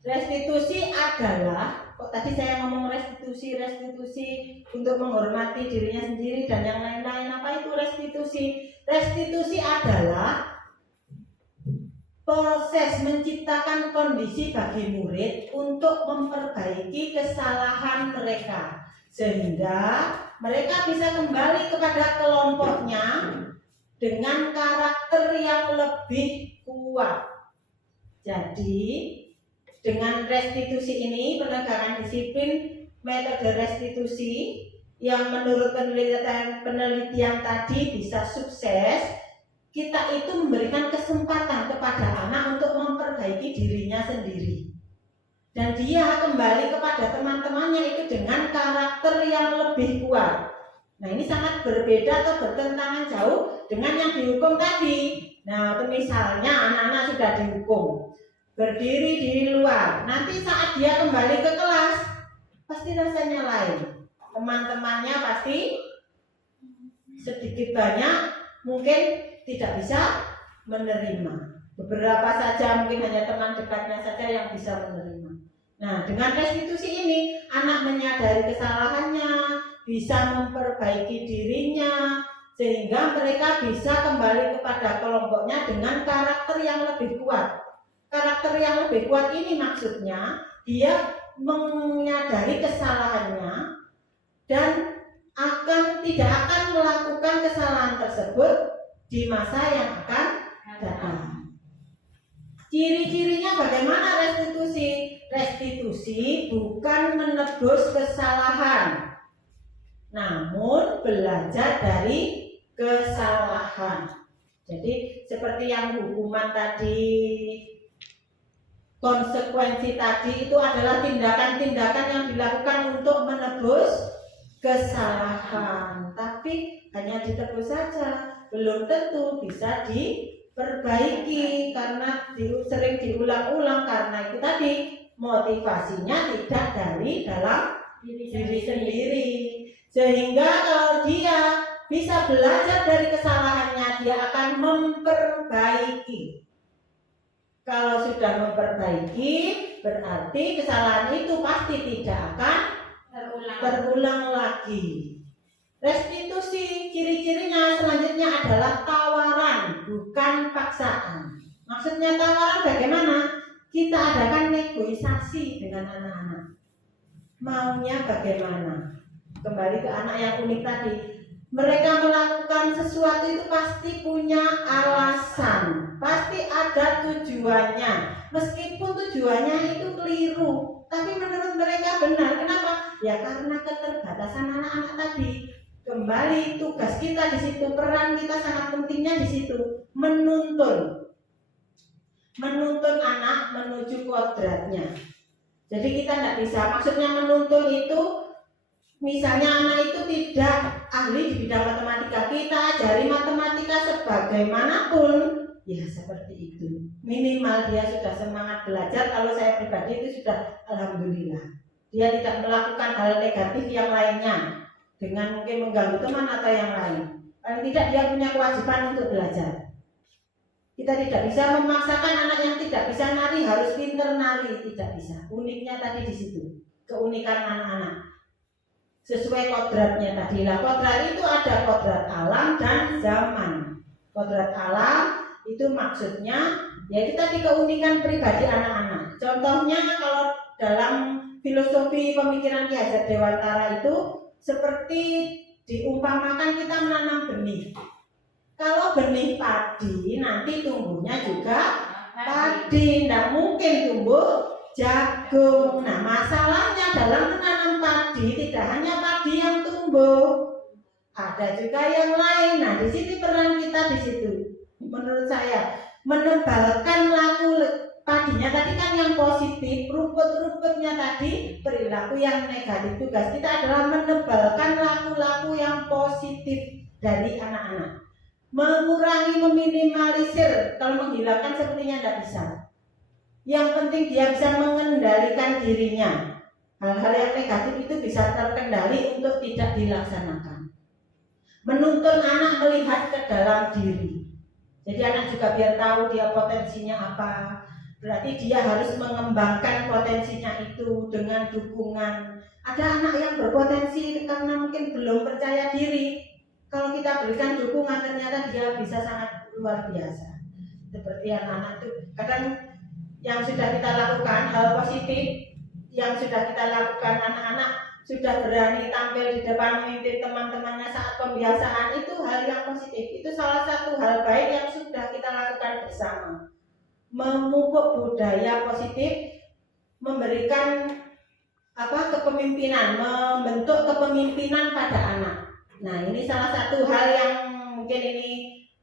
Restitusi adalah, kok tadi saya ngomong restitusi untuk menghormati dirinya sendiri dan yang lain-lain. Apa itu restitusi? Restitusi adalah proses menciptakan kondisi bagi murid untuk memperbaiki kesalahan mereka, sehingga mereka bisa kembali kepada kelompoknya dengan karakter yang lebih kuat. Jadi dengan restitusi ini, penegakan disiplin metode restitusi yang menurut penelitian tadi bisa sukses. Kita itu memberikan kesempatan kepada anak untuk memperbaiki dirinya sendiri. Dan dia kembali kepada teman-temannya itu dengan karakter yang lebih kuat. Nah, ini sangat berbeda atau bertentangan jauh dengan yang dihukum tadi. Nah, misalnya anak-anak sudah dihukum, berdiri di luar. Nanti saat dia kembali ke kelas, pasti rasanya lain. Teman-temannya pasti sedikit banyak mungkin tidak bisa menerima. Beberapa saja, mungkin hanya teman dekatnya saja yang bisa menerima. Nah, dengan restitusi ini, anak menyadari kesalahannya, bisa memperbaiki dirinya, sehingga mereka bisa kembali kepada kelompoknya dengan karakter yang lebih kuat. Karakter yang lebih kuat ini maksudnya, dia menyadari kesalahannya dan tidak akan melakukan kesalahan tersebut di masa yang akan datang. Ciri-cirinya bagaimana restitusi? Restitusi bukan menebus kesalahan, namun belajar dari kesalahan. Jadi seperti yang hukuman tadi, konsekuensi tadi itu adalah tindakan-tindakan yang dilakukan untuk menebus kesalahan, tapi hanya ditebus saja, belum tentu bisa diperbaiki karena sering diulang-ulang, karena itu tadi motivasinya tidak dari dalam diri sendiri. Sehingga kalau dia bisa belajar dari kesalahannya, dia akan memperbaiki. Kalau sudah memperbaiki, berarti kesalahan itu pasti tidak akan terulang lagi. Restitusi, ciri-cirinya selanjutnya adalah tawaran, bukan paksaan. Maksudnya tawaran bagaimana? Kita adakan negosiasi dengan anak-anak. Maunya bagaimana? Kembali ke anak yang unik tadi. Mereka melakukan sesuatu itu pasti punya alasan, pasti ada tujuannya. Meskipun tujuannya itu keliru, tapi menurut mereka benar. Kenapa? Ya karena keterbatasan anak-anak tadi. Kembali tugas kita di situ, peran kita sangat pentingnya di situ, menuntun anak menuju kodratnya. Jadi kita tidak bisa, maksudnya menuntun itu, misalnya anak itu tidak ahli di bidang matematika, kita ajari matematika sebagaimanapun, ya seperti itu. Minimal dia sudah semangat belajar. Kalau saya pribadi itu sudah alhamdulillah. Dia tidak melakukan hal negatif yang lainnya dengan mungkin mengganggu teman atau yang lain. Paling tidak dia punya kewajiban untuk belajar. Kita tidak bisa memaksakan anak yang tidak bisa nari harus pinter nari, tidak bisa. Uniknya tadi di situ, keunikan anak-anak sesuai kodratnya tadi. Lah kodrat itu ada kodrat alam dan zaman. Kodrat alam itu maksudnya yaitu tadi keunikan pribadi anak-anak. Contohnya kalau dalam filosofi pemikiran Ki Hajat Dewantara itu seperti diumpamakan kita menanam benih. Kalau benih padi nanti tumbuhnya juga padi, tidak mungkin tumbuh jagung. Nah masalahnya dalam menanam padi tidak hanya padi yang tumbuh, ada juga yang lain. Nah di sini peran kita di situ. Menurut saya menebalkan laku padinya tadi kan yang positif, rumput-rumputnya tadi perilaku yang negatif. Tugas kita adalah menebalkan laku-laku yang positif dari anak-anak. Mengurangi, meminimalisir, kalau menghilangkan sepertinya tidak bisa. Yang penting dia bisa mengendalikan dirinya. Hal-hal yang negatif itu bisa terkendali untuk tidak dilaksanakan. Menuntun anak melihat ke dalam diri. Jadi anak juga biar tahu dia potensinya apa. Berarti dia harus mengembangkan potensinya itu dengan dukungan. Ada anak yang berpotensi karena mungkin belum percaya diri. Kalau kita berikan dukungan ternyata dia bisa sangat luar biasa. Seperti anak-anak itu kadang yang sudah kita lakukan hal positif, yang sudah kita lakukan anak-anak sudah berani tampil di depan memimpin teman-temannya saat pembiasaan, itu hal yang positif. Itu salah satu hal baik yang sudah kita lakukan bersama. Memupuk budaya positif, memberikan kepemimpinan, membentuk kepemimpinan pada anak. Nah ini salah satu hal yang mungkin ini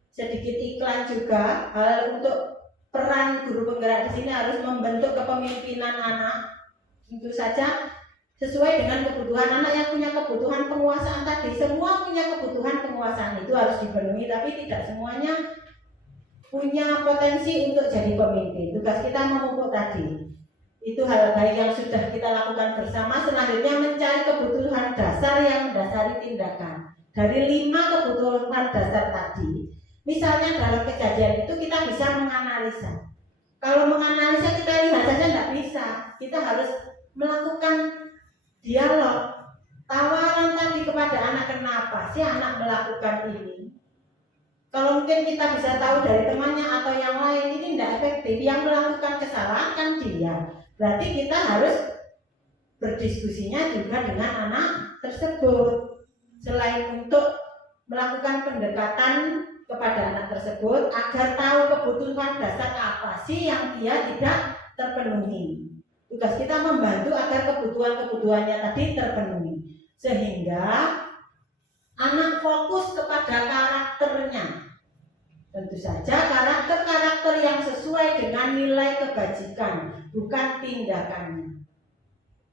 sedikit iklan juga, hal untuk peran guru penggerak di sini harus membentuk kepemimpinan anak. Tentu saja sesuai dengan kebutuhan anak yang punya kebutuhan penguasaan tadi. Semua punya kebutuhan penguasaan, itu harus dipenuhi, tapi tidak semuanya punya potensi untuk jadi pemimpin. Tugas kita memupuk tadi. Itu hal baik yang sudah kita lakukan bersama. Selanjutnya mencari kebutuhan dasar yang mendasari tindakan. Dari 5 kebutuhan dasar tadi, misalnya dalam kejadian itu kita bisa menganalisa. Kalau menganalisa kita lihat saja tidak bisa. Kita harus melakukan dialog. Tawaran tadi kepada anak, kenapa sih anak melakukan ini? Kalau mungkin kita bisa tahu dari temannya atau yang lain, ini tidak efektif. Yang melakukan kesalahan kan dia. Berarti kita harus berdiskusinya juga dengan anak tersebut. Selain untuk melakukan pendekatan kepada anak tersebut agar tahu kebutuhan dasar apa sih yang dia tidak terpenuhi. Tugas kita membantu agar kebutuhan-kebutuhannya tadi terpenuhi. Sehingga Anak fokus kepada karakternya. Tentu saja karakter-karakter yang sesuai dengan nilai kebajikan, bukan tindakannya.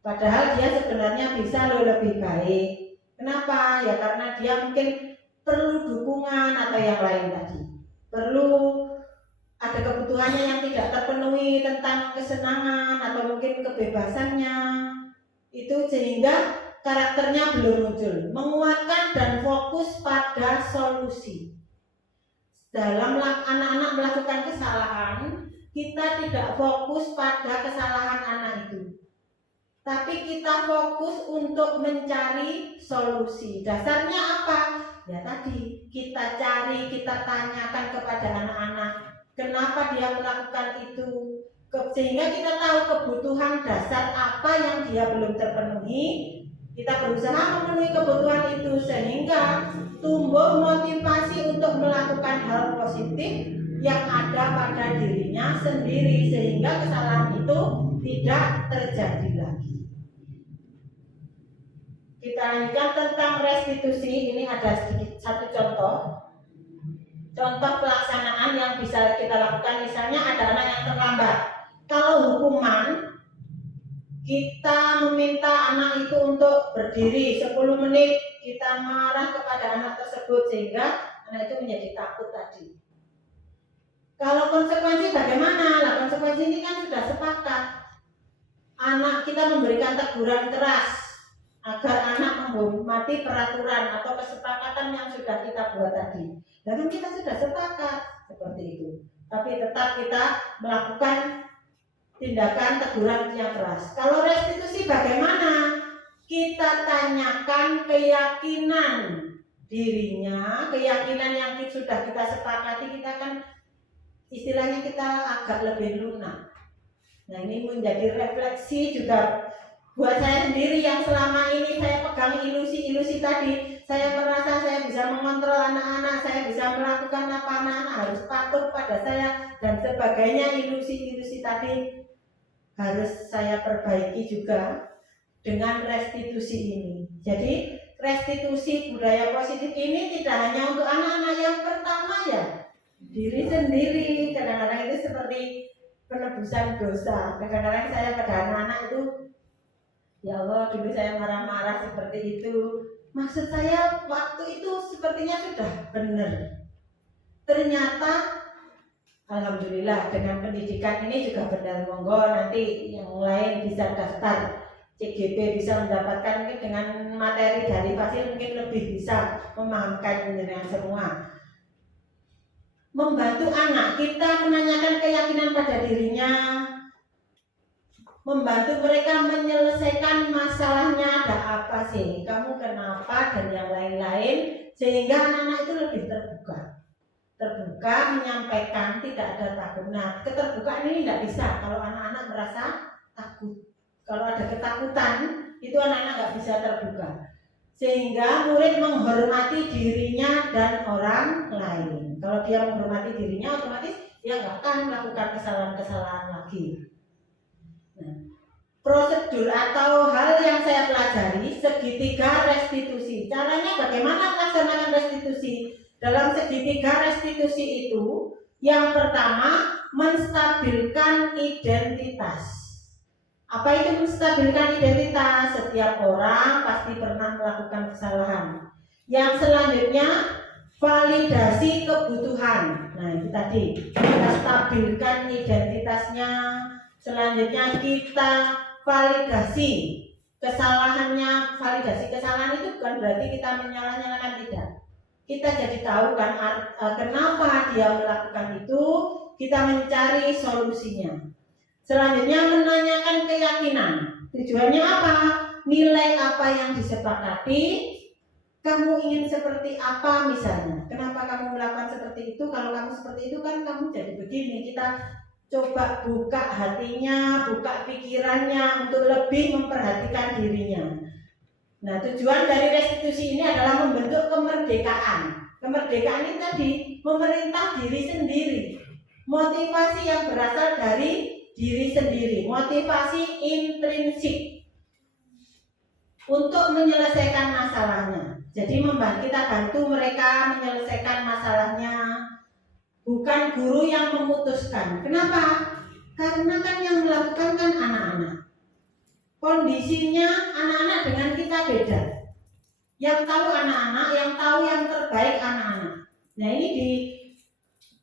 Padahal dia sebenarnya bisa lebih baik. Kenapa? Ya karena dia mungkin perlu dukungan atau yang lain tadi. Perlu ada kebutuhannya yang tidak terpenuhi tentang kesenangan atau mungkin kebebasannya. Itu sehingga karakternya belum muncul. Menguatkan dan fokus pada solusi. Dalam anak-anak melakukan kesalahan, kita tidak fokus pada kesalahan anak itu, tapi kita fokus untuk mencari solusi. Dasarnya apa? Ya tadi, kita cari, kita tanyakan kepada anak-anak kenapa dia melakukan itu, sehingga kita tahu kebutuhan dasar apa yang dia belum terpenuhi. Kita berusaha memenuhi kebutuhan itu sehingga tumbuh motivasi untuk melakukan hal positif yang ada pada dirinya sendiri, sehingga kesalahan itu tidak terjadi lagi. Kita lanjutkan tentang restitusi. Ini ada sedikit satu contoh pelaksanaan yang bisa kita lakukan. Misalnya ada anak yang terlambat. Kalau hukuman, kita meminta anak itu untuk berdiri 10 menit, kita marah kepada anak tersebut sehingga anak itu menjadi takut tadi. Kalau konsekuensi bagaimana? Nah, konsekuensi ini kan sudah sepakat. Anak kita memberikan teguran keras agar anak menghormati peraturan atau kesepakatan yang sudah kita buat tadi. Dan kita sudah sepakat seperti itu. Tapi tetap kita melakukan tindakan teguran yang keras. Kalau restitusi bagaimana? Kita tanyakan keyakinan dirinya, keyakinan yang sudah kita sepakati, kita kan istilahnya kita agak lebih lunak. Nah, ini menjadi refleksi juga buat saya sendiri yang selama ini saya pegang ilusi-ilusi tadi. Saya merasa saya bisa mengontrol anak-anak, saya bisa melakukan apa anak-anak harus patuh pada saya dan sebagainya. Ilusi-ilusi tadi harus saya perbaiki juga dengan restitusi ini. Jadi restitusi budaya positif ini tidak hanya untuk anak-anak, yang pertama ya diri sendiri. Kadang-kadang itu seperti penebusan dosa. Kadang-kadang saya pada anak-anak itu, ya Allah, dulu saya marah-marah seperti itu. Maksud saya waktu itu sepertinya sudah benar. Ternyata alhamdulillah dengan pendidikan ini juga benar. Monggo nanti yang lain bisa daftar CGP, bisa mendapatkan mungkin dengan materi dari Fasil mungkin lebih bisa memahamkan dengan semua. Membantu anak, kita menanyakan keyakinan pada dirinya, membantu mereka menyelesaikan masalahnya, ada apa sih, kamu kenapa, dan yang lain-lain, sehingga anak-anak itu lebih terbuka menyampaikan, tidak ada takut. Nah, keterbukaan ini tidak bisa kalau anak-anak merasa takut. Kalau ada ketakutan, itu anak-anak nggak bisa terbuka. Sehingga murid menghormati dirinya dan orang lain. Kalau dia menghormati dirinya, otomatis dia nggak akan melakukan kesalahan-kesalahan lagi. Nah, prosedur atau hal yang saya pelajari, segitiga restitusi. Caranya bagaimana melaksanakan restitusi? Dalam segitiga restitusi itu, yang pertama menstabilkan identitas. Apa itu menstabilkan identitas? Setiap orang pasti pernah melakukan kesalahan. Yang selanjutnya validasi kebutuhan. Nah, itu tadi kita stabilkan identitasnya. Selanjutnya kita validasi kesalahannya. Validasi kesalahan itu bukan berarti kita menyalah-nyalahkan, tidak. Kita jadi tahu kan kenapa dia melakukan itu, kita mencari solusinya. Selanjutnya menanyakan keyakinan. Tujuannya apa? Nilai apa yang disepakati? Kamu ingin seperti apa misalnya? Kenapa kamu melakukan seperti itu? Kalau kamu seperti itu kan kamu jadi begini. Kita coba buka hatinya, buka pikirannya untuk lebih memperhatikan dirinya. Nah, tujuan dari restitusi ini adalah membentuk kemerdekaan. Kemerdekaan ini tadi memerintah diri sendiri. Motivasi yang berasal dari diri sendiri, motivasi intrinsik. untuk menyelesaikan masalahnya. Jadi kita bantu mereka menyelesaikan masalahnya, bukan guru yang memutuskan. Kenapa? Karena kan yang melakukan kan anak-anak. Kondisinya anak-anak dengan kita beda. Yang tahu anak-anak, yang tahu yang terbaik anak-anak. Nah ini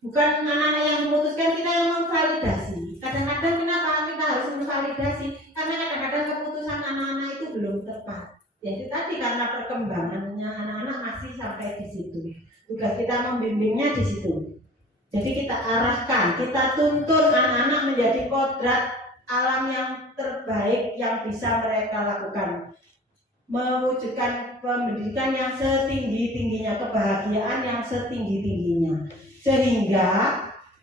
bukan anak-anak yang memutuskan, kita yang memvalidasi. Kadang-kadang kenapa kita harus memvalidasi? Karena kadang-kadang keputusan anak-anak itu belum tepat. Ya itu tadi karena perkembangannya anak-anak masih sampai di situ. Tugas kita membimbingnya di situ. Jadi kita arahkan, kita tuntun anak-anak menjadi kodrat alam yang terbaik yang bisa mereka lakukan. Mewujudkan pendidikan yang setinggi-tingginya, kebahagiaan yang setinggi-tingginya. Sehingga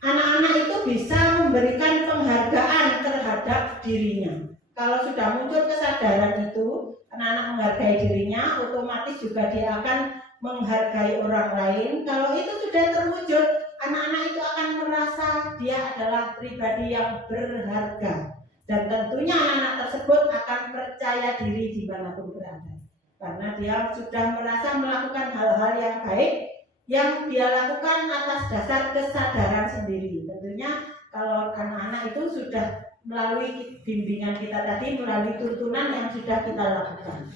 anak-anak itu bisa memberikan penghargaan terhadap dirinya. Kalau sudah muncul kesadaran itu, anak-anak menghargai dirinya, otomatis juga dia akan menghargai orang lain. Kalau itu sudah terwujud, anak-anak itu akan merasa dia adalah pribadi yang berharga. Dan tentunya anak-anak tersebut akan percaya diri dimanapun berada. Karena dia sudah merasa melakukan hal-hal yang baik yang dia lakukan atas dasar kesadaran sendiri. Tentunya kalau anak-anak itu sudah melalui bimbingan kita tadi, melalui tuntunan yang sudah kita lakukan.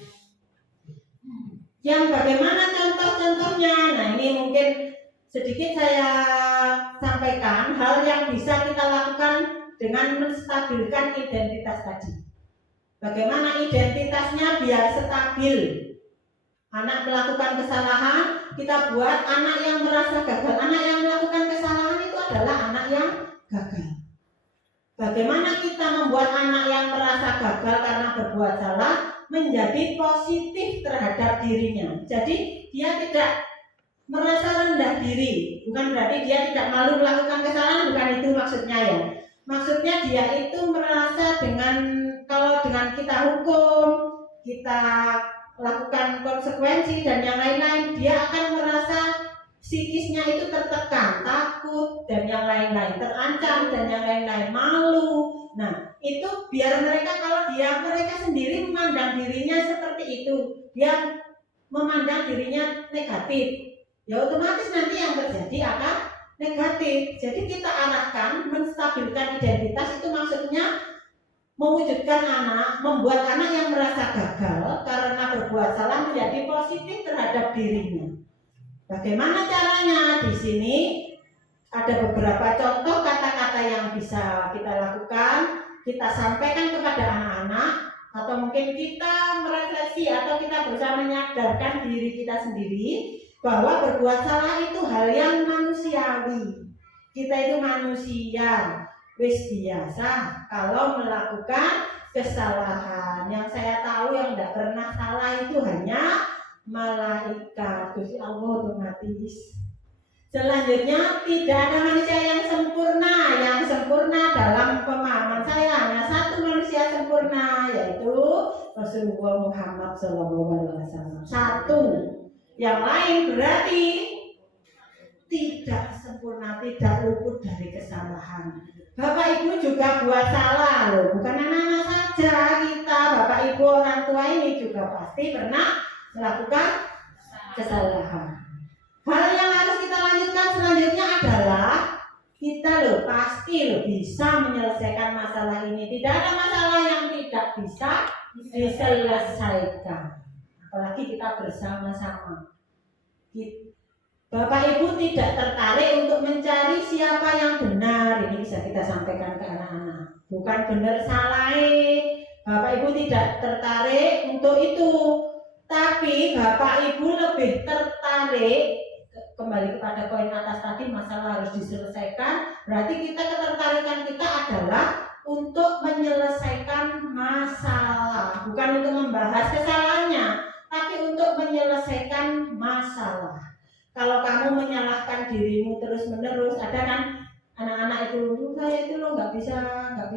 Yang bagaimana contoh-contohnya? Nah ini mungkin sedikit saya sampaikan hal yang bisa kita lakukan dengan menstabilkan identitas tadi. Bagaimana identitasnya biar stabil? Anak melakukan kesalahan, kita buat anak yang merasa gagal. Anak yang melakukan kesalahan itu adalah anak yang gagal. Bagaimana kita membuat anak yang merasa gagal karena berbuat salah menjadi positif terhadap dirinya. Jadi dia tidak merasa rendah diri. Bukan berarti dia tidak malu melakukan kesalahan, bukan itu maksudnya ya. Maksudnya dia itu merasa kalau dengan kita hukum, kita lakukan konsekuensi dan yang lain-lain, dia akan merasa psikisnya itu tertekan, takut dan yang lain-lain, terancam dan yang lain-lain, malu. Nah itu biar mereka mereka sendiri memandang dirinya seperti itu, dia memandang dirinya negatif, ya otomatis nanti yang terjadi akan negatif. Jadi kita arahkan menstabilkan identitas itu maksudnya mewujudkan anak, membuat anak yang merasa gagal karena berbuat salah menjadi positif terhadap dirinya. Bagaimana caranya? Di sini ada beberapa contoh kata-kata yang bisa kita lakukan, kita sampaikan kepada anak-anak, atau mungkin kita merefleksi atau kita berusaha menyadarkan diri kita sendiri bahwa berbuat salah itu hal yang manusiawi. Kita itu manusia, wis biasa kalau melakukan kesalahan. Yang saya tahu yang tidak pernah salah itu hanya malaikat, Gusti Allah otomatis. Selanjutnya tidak ada manusia yang sempurna. Yang sempurna dalam pemahaman saya hanya satu manusia sempurna, yaitu Rasulullah Muhammad SAW. Satu. Yang lain berarti tidak sempurna, tidak luput dari kesalahan. Bapak Ibu juga buat salah loh, bukan anak-anak saja, kita Bapak Ibu orang tua ini juga pasti pernah melakukan kesalahan. Hal yang harus kita lanjutkan selanjutnya adalah kita pasti bisa menyelesaikan masalah ini. Tidak ada masalah yang tidak bisa diselesaikan, apalagi kita bersama-sama. Bapak Ibu tidak tertarik untuk mencari siapa yang benar. Ini bisa kita sampaikan ke anak-anak. Bukan benar salah. Bapak Ibu tidak tertarik untuk itu. Tapi Bapak Ibu lebih tertarik, kembali kepada poin atas tadi, masalah harus diselesaikan. Berarti ketertarikan kita adalah untuk menyelesaikan masalah. Bukan untuk membahas kesalahannya, tapi untuk menyelesaikan masalah. Kalau kamu menyalahkan dirimu terus-menerus, ada kan anak-anak itu, saya itu nggak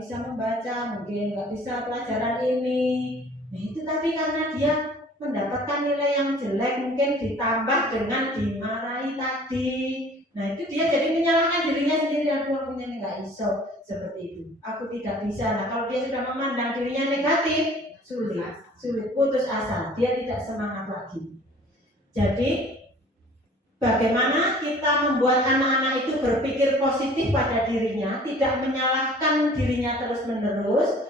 bisa membaca, mungkin nggak bisa pelajaran ini. Nah itu tadi karena dia mendapatkan nilai yang jelek, mungkin ditambah dengan dimarahi tadi. Nah itu dia jadi menyalahkan dirinya sendiri, aku punya nggak iso seperti itu, aku tidak bisa. Nah kalau dia sudah memandang dirinya negatif, sulit, putus asa, dia tidak semangat lagi. Jadi bagaimana kita membuat anak-anak itu berpikir positif pada dirinya, tidak menyalahkan dirinya terus-menerus.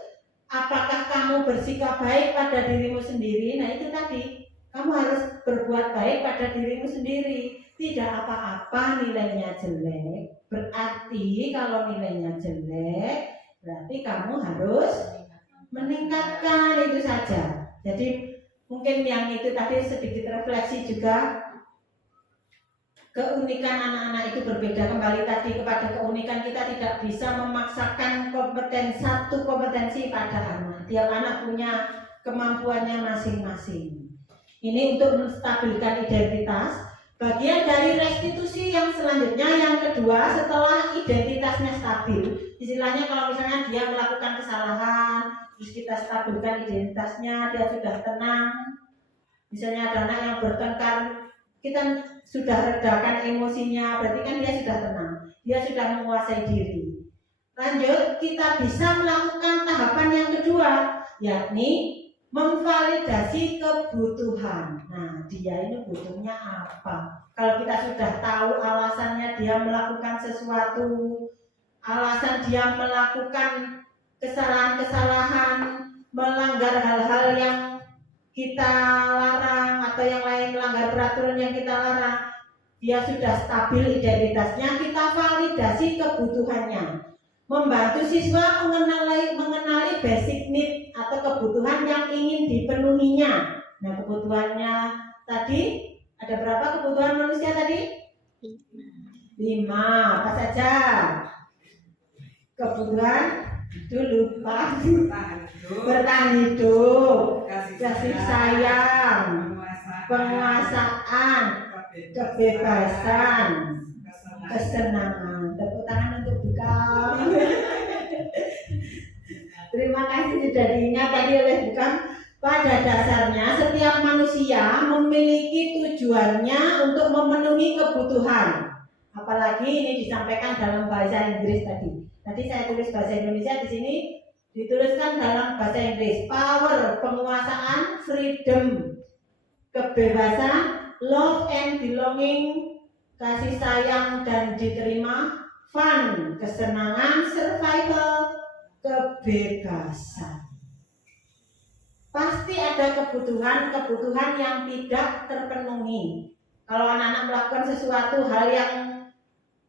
Apakah kamu bersikap baik pada dirimu sendiri? Nah itu tadi, kamu harus berbuat baik pada dirimu sendiri. Tidak apa-apa nilainya jelek, berarti kalau nilainya jelek, berarti kamu harus meningkatkan, itu saja. Jadi mungkin yang itu tadi sedikit refleksi juga. Keunikan anak-anak itu berbeda, kembali tadi kepada keunikan, kita tidak bisa memaksakan satu kompetensi pada anak. Tiap anak punya kemampuannya masing-masing. Ini untuk menstabilkan identitas. Bagian dari restitusi yang selanjutnya, yang kedua, setelah identitasnya stabil, istilahnya kalau misalnya dia melakukan kesalahan, terus kita stabilkan identitasnya, dia sudah tenang. Misalnya ada anak yang bertengkar, kita sudah redakan emosinya, berarti kan dia sudah tenang, dia sudah menguasai diri. Lanjut, kita bisa melakukan tahapan yang kedua, yakni memvalidasi kebutuhan. Nah, dia ini butuhnya apa? Kalau kita sudah tahu alasannya dia melakukan sesuatu, alasan dia melakukan kesalahan-kesalahan, melanggar hal-hal yang kita larang atau yang lain melanggar peraturan yang kita larang, dia sudah stabil identitasnya, kita validasi kebutuhannya. Membantu siswa mengenali basic need atau kebutuhan yang ingin dipenuhinya. Nah, kebutuhannya tadi ada berapa kebutuhan manusia tadi? 5. Apa saja? Kebutuhan dulu lupa. Bertahan hidup, kasih sayang, penguasaan, kebebasan, kesenangan. Tepuk tangan untuk Bukam. Terima kasih sudah diingat tadi oleh Bukam. Pada dasarnya setiap manusia memiliki tujuannya untuk memenuhi kebutuhan. Apalagi ini disampaikan dalam bahasa Inggris tadi. Tadi saya tulis bahasa Indonesia, di sini dituliskan dalam bahasa Inggris. Power, penguasaan, freedom, kebebasan, love and belonging, kasih sayang dan diterima, fun, kesenangan, survival, kebebasan. Pasti ada kebutuhan yang tidak terpenuhi. Kalau anak-anak melakukan sesuatu hal yang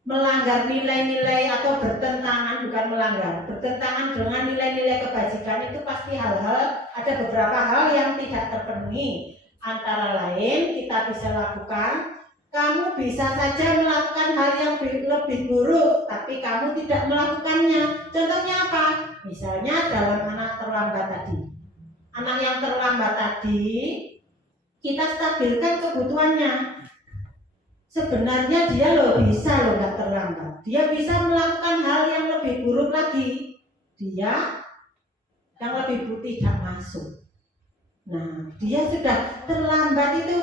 melanggar nilai-nilai atau bertentangan, bukan melanggar, bertentangan dengan nilai-nilai kebajikan, itu pasti ada beberapa hal yang tidak terpenuhi. Antara lain kita bisa lakukan, kamu bisa saja melakukan hal yang lebih buruk, tapi kamu tidak melakukannya. Contohnya apa? Misalnya dalam anak terlambat tadi. Anak yang terlambat tadi, kita stabilkan kebutuhannya. Sebenarnya dia bisa nggak terlambat. Dia bisa melakukan hal yang lebih buruk lagi. Dia yang lebih buruk tidak masuk. Nah, dia sudah terlambat itu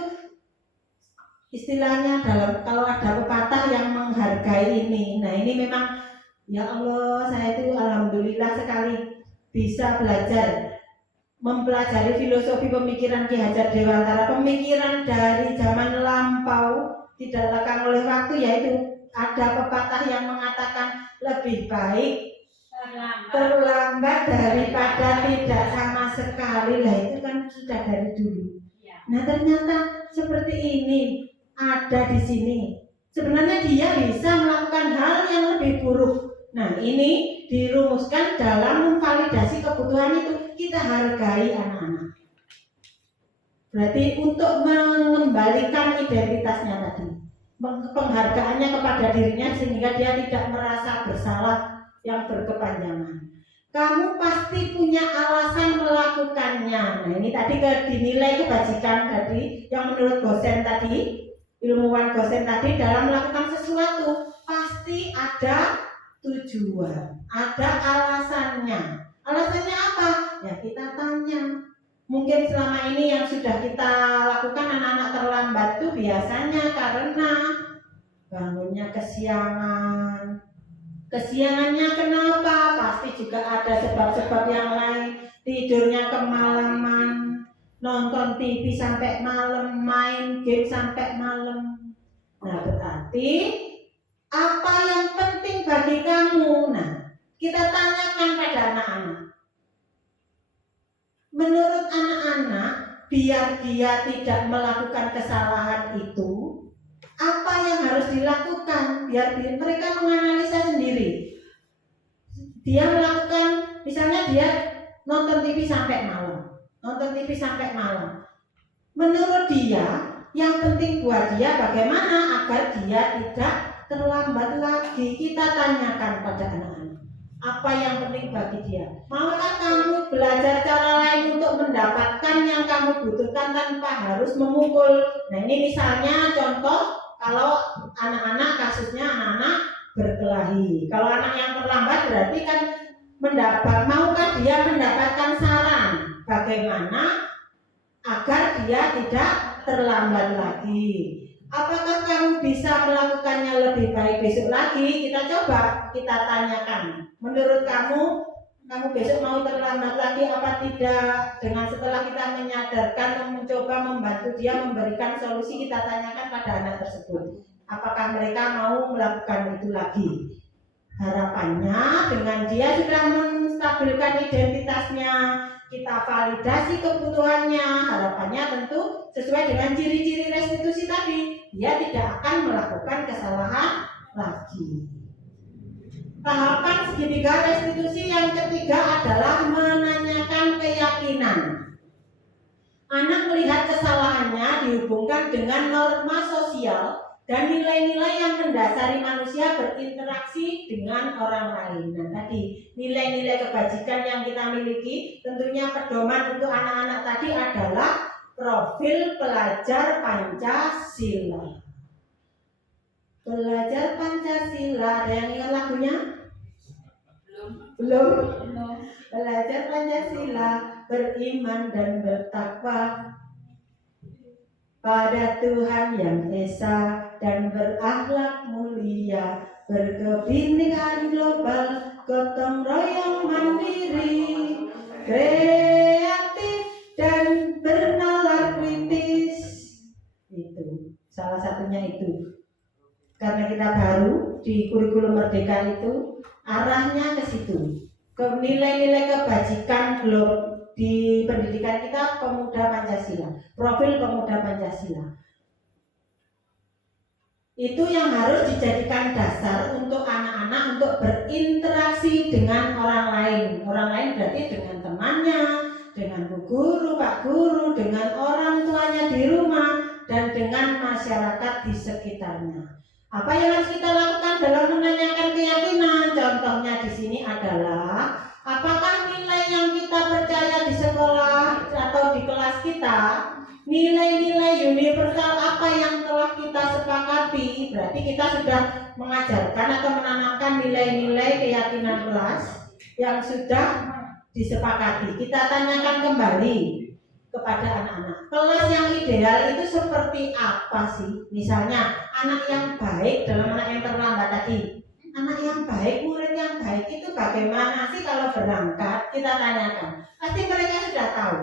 istilahnya kalau ada pepatah yang menghargai ini. Nah, ini memang ya Allah, saya itu alhamdulillah sekali bisa belajar mempelajari filosofi pemikiran Ki Hajar Dewantara, pemikiran dari zaman lampau tidak lekang oleh waktu, yaitu ada pepatah yang mengatakan lebih baik terlambat daripada tidak sama sekali. Lah itu kan sudah dari dulu. Nah, ternyata seperti ini ada di sini. Sebenarnya dia bisa melakukan hal yang lebih buruk. Nah, ini dirumuskan dalam memvalidasi kebutuhan itu. Kita hargai anak-anak. Berarti untuk mengembalikan identitasnya tadi, penghargaannya kepada dirinya sehingga dia tidak merasa bersalah yang berkepanjangan. Kamu pasti punya alasan melakukannya. Nah, ini tadi dinilai kebajikan tadi yang menurut dosen tadi, ilmuwan dosen tadi, dalam melakukan sesuatu pasti ada tujuan, ada alasannya. Alasannya apa? Ya kita tanya. Mungkin selama ini yang sudah kita lakukan anak-anak terlambat itu biasanya karena bangunnya kesiangan. Kesiangannya kenapa? Pasti juga ada sebab-sebab yang lain. tidurnya kemalaman, nonton TV sampai malam, main game sampai malam. Nah, berarti apa yang penting bagi kamu? Nah, kita tanyakan pada anak-anak. Menurut anak-anak, biar dia tidak melakukan kesalahan itu, apa yang harus dilakukan? Biar mereka menganalisa sendiri. Dia melakukan, misalnya dia nonton TV sampai malam, menurut dia yang penting buat dia bagaimana agar dia tidak terlambat lagi. Kita tanyakan pada anak-anak apa yang penting bagi dia. Maukah kamu belajar cara lain untuk mendapatkan yang kamu butuhkan tanpa harus memukul? Nah, ini misalnya contoh kalau anak-anak, kasusnya anak-anak berkelahi. Kalau anak yang terlambat berarti kan maukah dia mendapatkan saran bagaimana agar dia tidak terlambat lagi? Apakah kamu bisa melakukannya lebih baik besok lagi? Kita coba, kita tanyakan. Menurut kamu besok mau terlambat lagi apa tidak? Dengan setelah kita menyadarkan, mencoba membantu dia memberikan solusi, kita tanyakan pada anak tersebut. Apakah mereka mau melakukan itu lagi? Harapannya dengan dia sudah menstabilkan identitasnya, kita validasi kebutuhannya, harapannya tentu sesuai dengan ciri-ciri restitusi tadi, dia tidak akan melakukan kesalahan lagi. Tahapan segitiga restitusi yang ketiga adalah menanyakan keyakinan. Anak melihat kesalahannya dihubungkan dengan norma sosial dan nilai-nilai yang mendasari manusia berinteraksi dengan orang lain. Nah, tadi nilai-nilai kebajikan yang kita miliki, tentunya pedoman untuk anak-anak tadi adalah profil pelajar Pancasila. Pelajar Pancasila, ada yang ingat lagunya? Belum. Pelajar Pancasila beriman dan bertakwa pada Tuhan yang Esa dan berakhlak mulia, berkebinekaan global, gotong royong mandiri, kreatif dan bernalar kritis. Itu salah satunya itu. Karena kita baru di kurikulum Merdeka itu arahnya ke situ, ke nilai-nilai kebajikan di pendidikan kita, pemuda Pancasila, profil pemuda Pancasila. Itu yang harus dijadikan dasar untuk anak-anak untuk berinteraksi dengan orang lain. Orang lain berarti dengan temannya, dengan bu guru, pak guru, dengan orang tuanya di rumah, dan dengan masyarakat di sekitarnya. Apa yang harus kita lakukan dalam menanyakan keyakinan? Contohnya di sini adalah apakah nilai yang kita percaya di sekolah atau di kelas kita, nilai-nilai universal apa yang telah kita sepakati? Berarti kita sudah mengajarkan atau menanamkan nilai-nilai keyakinan kelas yang sudah disepakati. Kita tanyakan kembali kepada anak-anak, kelas yang ideal itu seperti apa sih? Misalnya anak yang baik dalam anak yang terlambat tadi, anak yang baik, murid yang baik itu bagaimana sih kalau berangkat? Kita tanyakan, pasti mereka sudah tahu.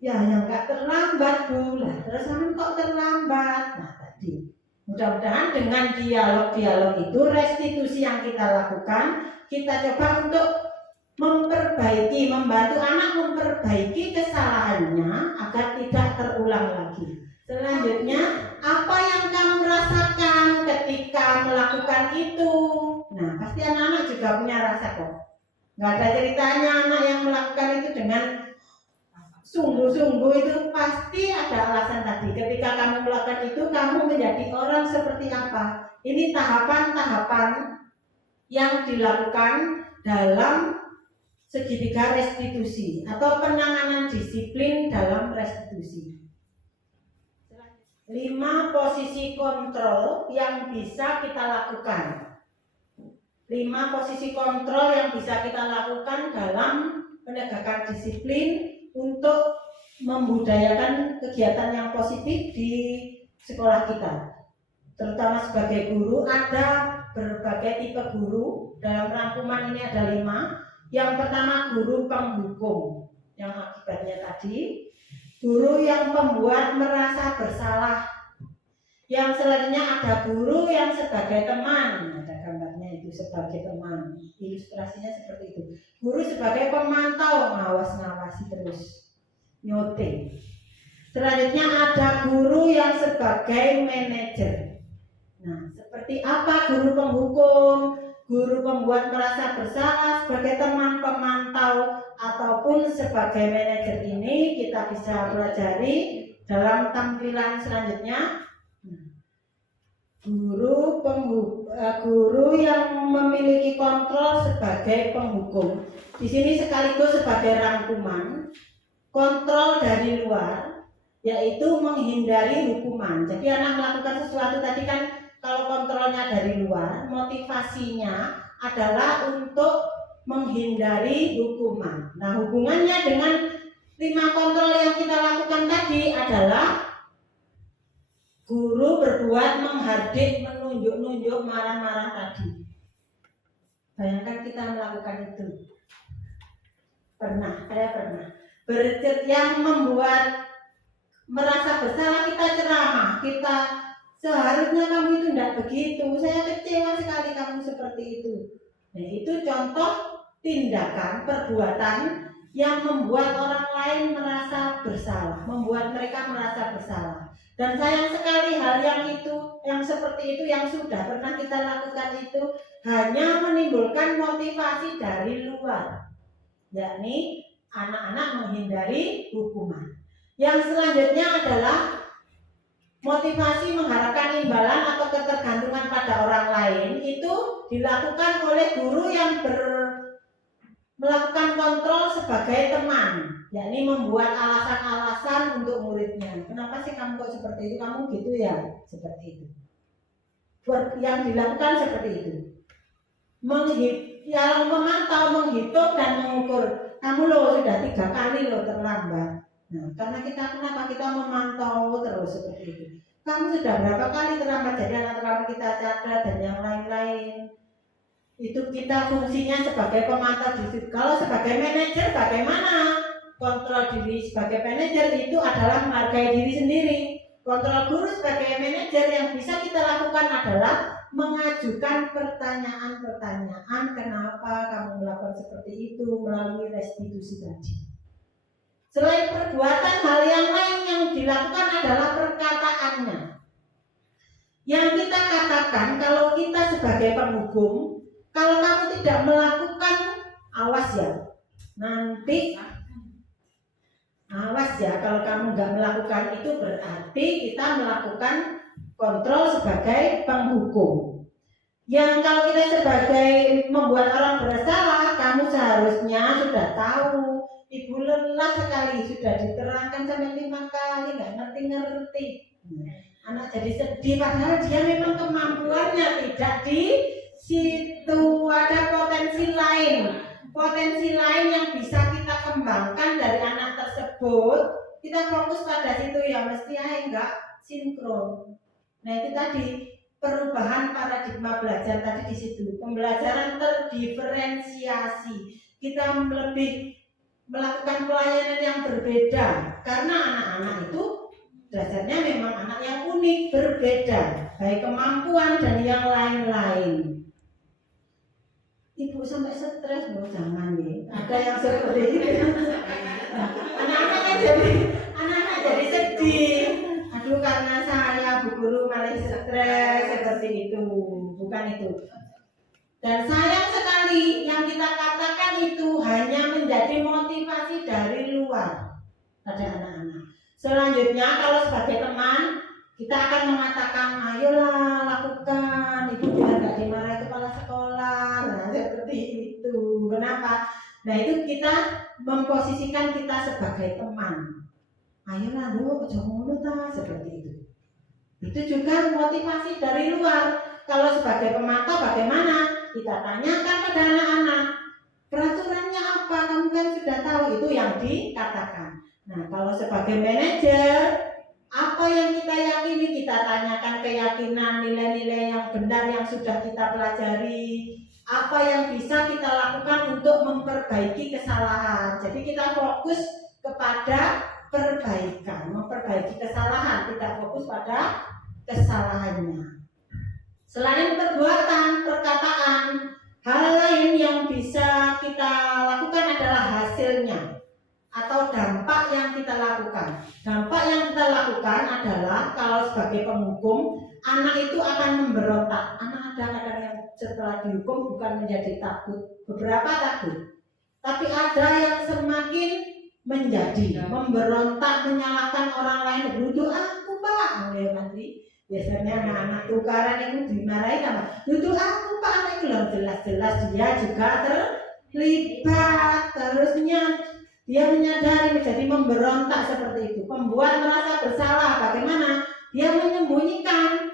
Ya, yang nggak terlambat Bu, lah terus kok terlambat? Nah tadi, mudah-mudahan dengan dialog-dialog itu, restitusi yang kita lakukan, kita coba untuk memperbaiki, membantu anak memperbaiki kesalahannya agar tidak terulang lagi. Selanjutnya, apa yang kamu rasakan ketika melakukan itu? Nah, pasti anak-anak juga punya rasa kok. Nggak ada ceritanya anak yang melakukan itu dengan sungguh-sungguh, itu pasti ada alasan tadi. Ketika kamu melakukan itu, kamu menjadi orang seperti apa? Ini tahapan-tahapan yang dilakukan dalam segitiga restitusi atau penanganan disiplin dalam restitusi. 5 posisi kontrol yang bisa kita lakukan. 5 posisi kontrol yang bisa kita lakukan dalam penegakan disiplin untuk membudayakan kegiatan yang positif di sekolah kita. Terutama sebagai guru, ada berbagai tipe guru. Dalam rangkuman ini ada 5. Yang pertama guru penghukum, yang akibatnya tadi guru yang membuat merasa bersalah. Yang selanjutnya ada guru yang sebagai teman, ada gambarnya itu sebagai teman, ilustrasinya seperti itu. Guru sebagai pemantau, ngawasi terus, nyoting. Selanjutnya ada guru yang sebagai manajer. Nah, seperti apa guru penghukum? Guru pembuat merasa bersalah sebagai teman pemantau ataupun sebagai manajer ini kita bisa pelajari dalam tampilan selanjutnya. Guru yang memiliki kontrol sebagai penghukum. Di sini sekaligus sebagai rangkuman kontrol dari luar, yaitu menghindari hukuman. Jadi anak melakukan sesuatu tadi kan. Kalau kontrolnya dari luar, motivasinya adalah untuk menghindari hukuman. Nah, hubungannya dengan 5 kontrol yang kita lakukan tadi adalah guru berbuat menghardik, menunjuk-nunjuk, marah-marah tadi. Bayangkan kita melakukan itu. Saya pernah. Yang membuat merasa bersalah kita ceramah, kita seharusnya kamu itu tidak begitu, saya kecewa sekali kamu seperti itu. Nah, itu contoh tindakan, perbuatan yang membuat orang lain merasa bersalah, membuat mereka merasa bersalah. Dan sayang sekali hal yang seperti itu yang sudah pernah kita lakukan itu hanya menimbulkan motivasi dari luar, yakni anak-anak menghindari hukuman. Yang selanjutnya adalah motivasi mengharapkan imbalan atau ketergantungan pada orang lain. Itu dilakukan oleh guru yang melakukan kontrol sebagai teman, yakni membuat alasan-alasan untuk muridnya. Kenapa sih kamu kok seperti itu, kamu gitu ya, seperti itu. Yang dilakukan seperti itu, yang memantau, menghitung dan mengukur. Kamu loh sudah 3 kali loh terlambat. Nah, karena kenapa kita memantau terus seperti itu. Kamu sudah berapa kali terlambat, jadi anak terlambat kita catat dan yang lain-lain. Itu kita fungsinya sebagai pemantau di situ. Kalau sebagai manajer bagaimana? Kontrol diri sebagai manajer itu adalah menghargai diri sendiri. Kontrol guru sebagai manajer yang bisa kita lakukan adalah mengajukan pertanyaan-pertanyaan kenapa kamu melakukan seperti itu melalui restitusi tadi. Selain perbuatan, hal yang lain yang dilakukan adalah perkataannya. Yang kita katakan kalau kita sebagai penghukum, kalau kamu tidak melakukan, awas ya. Nanti, awas ya kalau kamu nggak melakukan itu berarti kita melakukan kontrol sebagai penghukum. Yang kalau kita sebagai membuat orang bersalah, kamu seharusnya sudah tahu. Ibu lelah sekali, sudah diterangkan sampai 5 kali, nggak ngerti-ngerti. Anak jadi sedih, padahal dia memang kemampuannya tidak di situ. Ada potensi lain yang bisa kita kembangkan dari anak tersebut. Kita fokus pada situ ya, mesti nggak sinkron. Nah itu tadi perubahan paradigma belajar tadi di situ. Pembelajaran terdiferensiasi. Kita lebih melakukan pelayanan yang berbeda karena anak-anak itu dasarnya memang anak yang unik, berbeda, baik kemampuan dan yang lain-lain. Ibu sampai stres loh, jangan ya. Ada yang seperti itu. Anak-anak jadi sedih. Aduh karena saya Bu Guru malah stres seperti itu, bukan itu. Dan sayang sekali yang kita katakan itu hanya menjadi motivasi dari luar pada anak-anak. Selanjutnya kalau sebagai teman kita akan mengatakan ayolah lakukan, ibu biar gak dimarahi kepala sekolah. Nah seperti itu. Kenapa? Nah itu kita memposisikan kita sebagai teman. Ayolah lu jangan ta seperti itu. Itu juga motivasi dari luar. Kalau sebagai pemantau bagaimana? Kita tanyakan pada anak-anak, peraturannya apa? Kamu kan sudah tahu, itu yang dikatakan. Nah, kalau sebagai manajer, apa yang kita yakini? Kita tanyakan keyakinan, nilai-nilai yang benar yang sudah kita pelajari. apa yang bisa kita lakukan untuk memperbaiki kesalahan. Jadi kita fokus kepada perbaikan, memperbaiki kesalahan, tidak fokus pada kesalahannya. Selain perbuatan, perkataan, hal lain yang bisa kita lakukan adalah hasilnya atau dampak yang kita lakukan. Dampak yang kita lakukan adalah kalau sebagai penghukum, anak itu akan memberontak. Anak ada kadang yang setelah dihukum bukan menjadi takut, beberapa takut, tapi ada yang semakin menjadi memberontak, menyalahkan orang lain. Duduk aku pak, nanti biasanya anak-anak tukaran itu dimarahi sama duduk aku pak, anak itu jelas-jelas dia juga terlibat. Terusnya dia menyadari menjadi memberontak seperti itu, membuat merasa bersalah. Bagaimana? Dia menyembunyikan.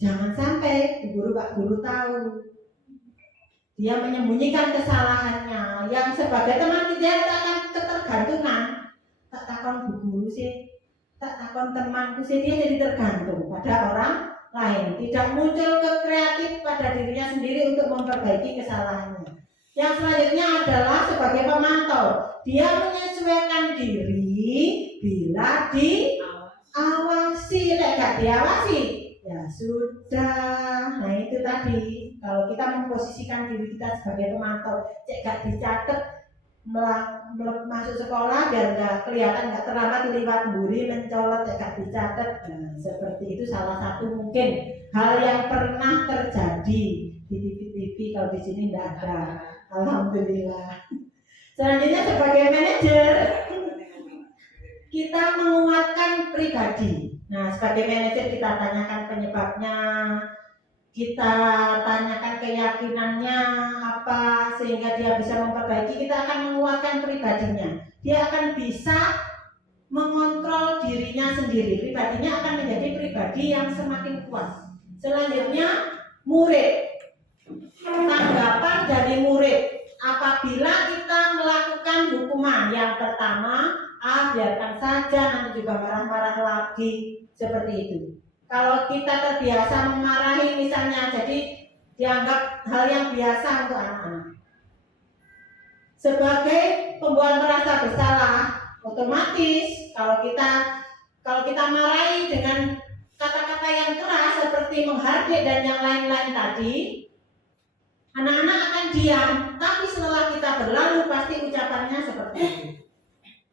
Jangan sampai guru Pak Guru tahu. Dia menyembunyikan kesalahannya. Yang sebagai teman dia akan ketergantungan. Tak takon bu guru sih, tak takon temanku sih, dia jadi tergantung pada orang lain. Tidak muncul ke kreatif pada dirinya sendiri untuk memperbaiki kesalahannya. Yang selanjutnya adalah sebagai pemantau. Dia menyesuaikan diri bila diawasi. Gak diawasi, ya sudah. Nah itu tadi, kalau kita memposisikan diri kita sebagai pemantau, gak dicatat masuk sekolah biar gak kelihatan, gak terlambat lewat buri mencolot, gak dicatat. Nah seperti itu salah satu mungkin hal yang pernah terjadi di TV-TV. Kalau di sini tidak ada, alhamdulillah. Selanjutnya sebagai manajer, kita menguatkan pribadi. Nah, sebagai manajer kita tanyakan penyebabnya, kita tanyakan keyakinannya apa sehingga dia bisa memperbaiki. Kita akan menguatkan pribadinya. Dia akan bisa mengontrol dirinya sendiri. Pribadinya akan menjadi pribadi yang semakin kuat. Selanjutnya, murid. Tanggapan dari murid apabila kita melakukan hukuman. Yang pertama, biarkan saja, nanti juga marah-marah lagi, seperti itu. Kalau kita terbiasa memarahi misalnya, jadi dianggap hal yang biasa untuk anak-anak. Sebagai pembuat merasa bersalah, otomatis kalau kita marahi dengan kata-kata yang keras seperti menghardik dan yang lain-lain tadi, anak-anak akan diam, tapi setelah kita berlalu pasti ucapannya seperti itu.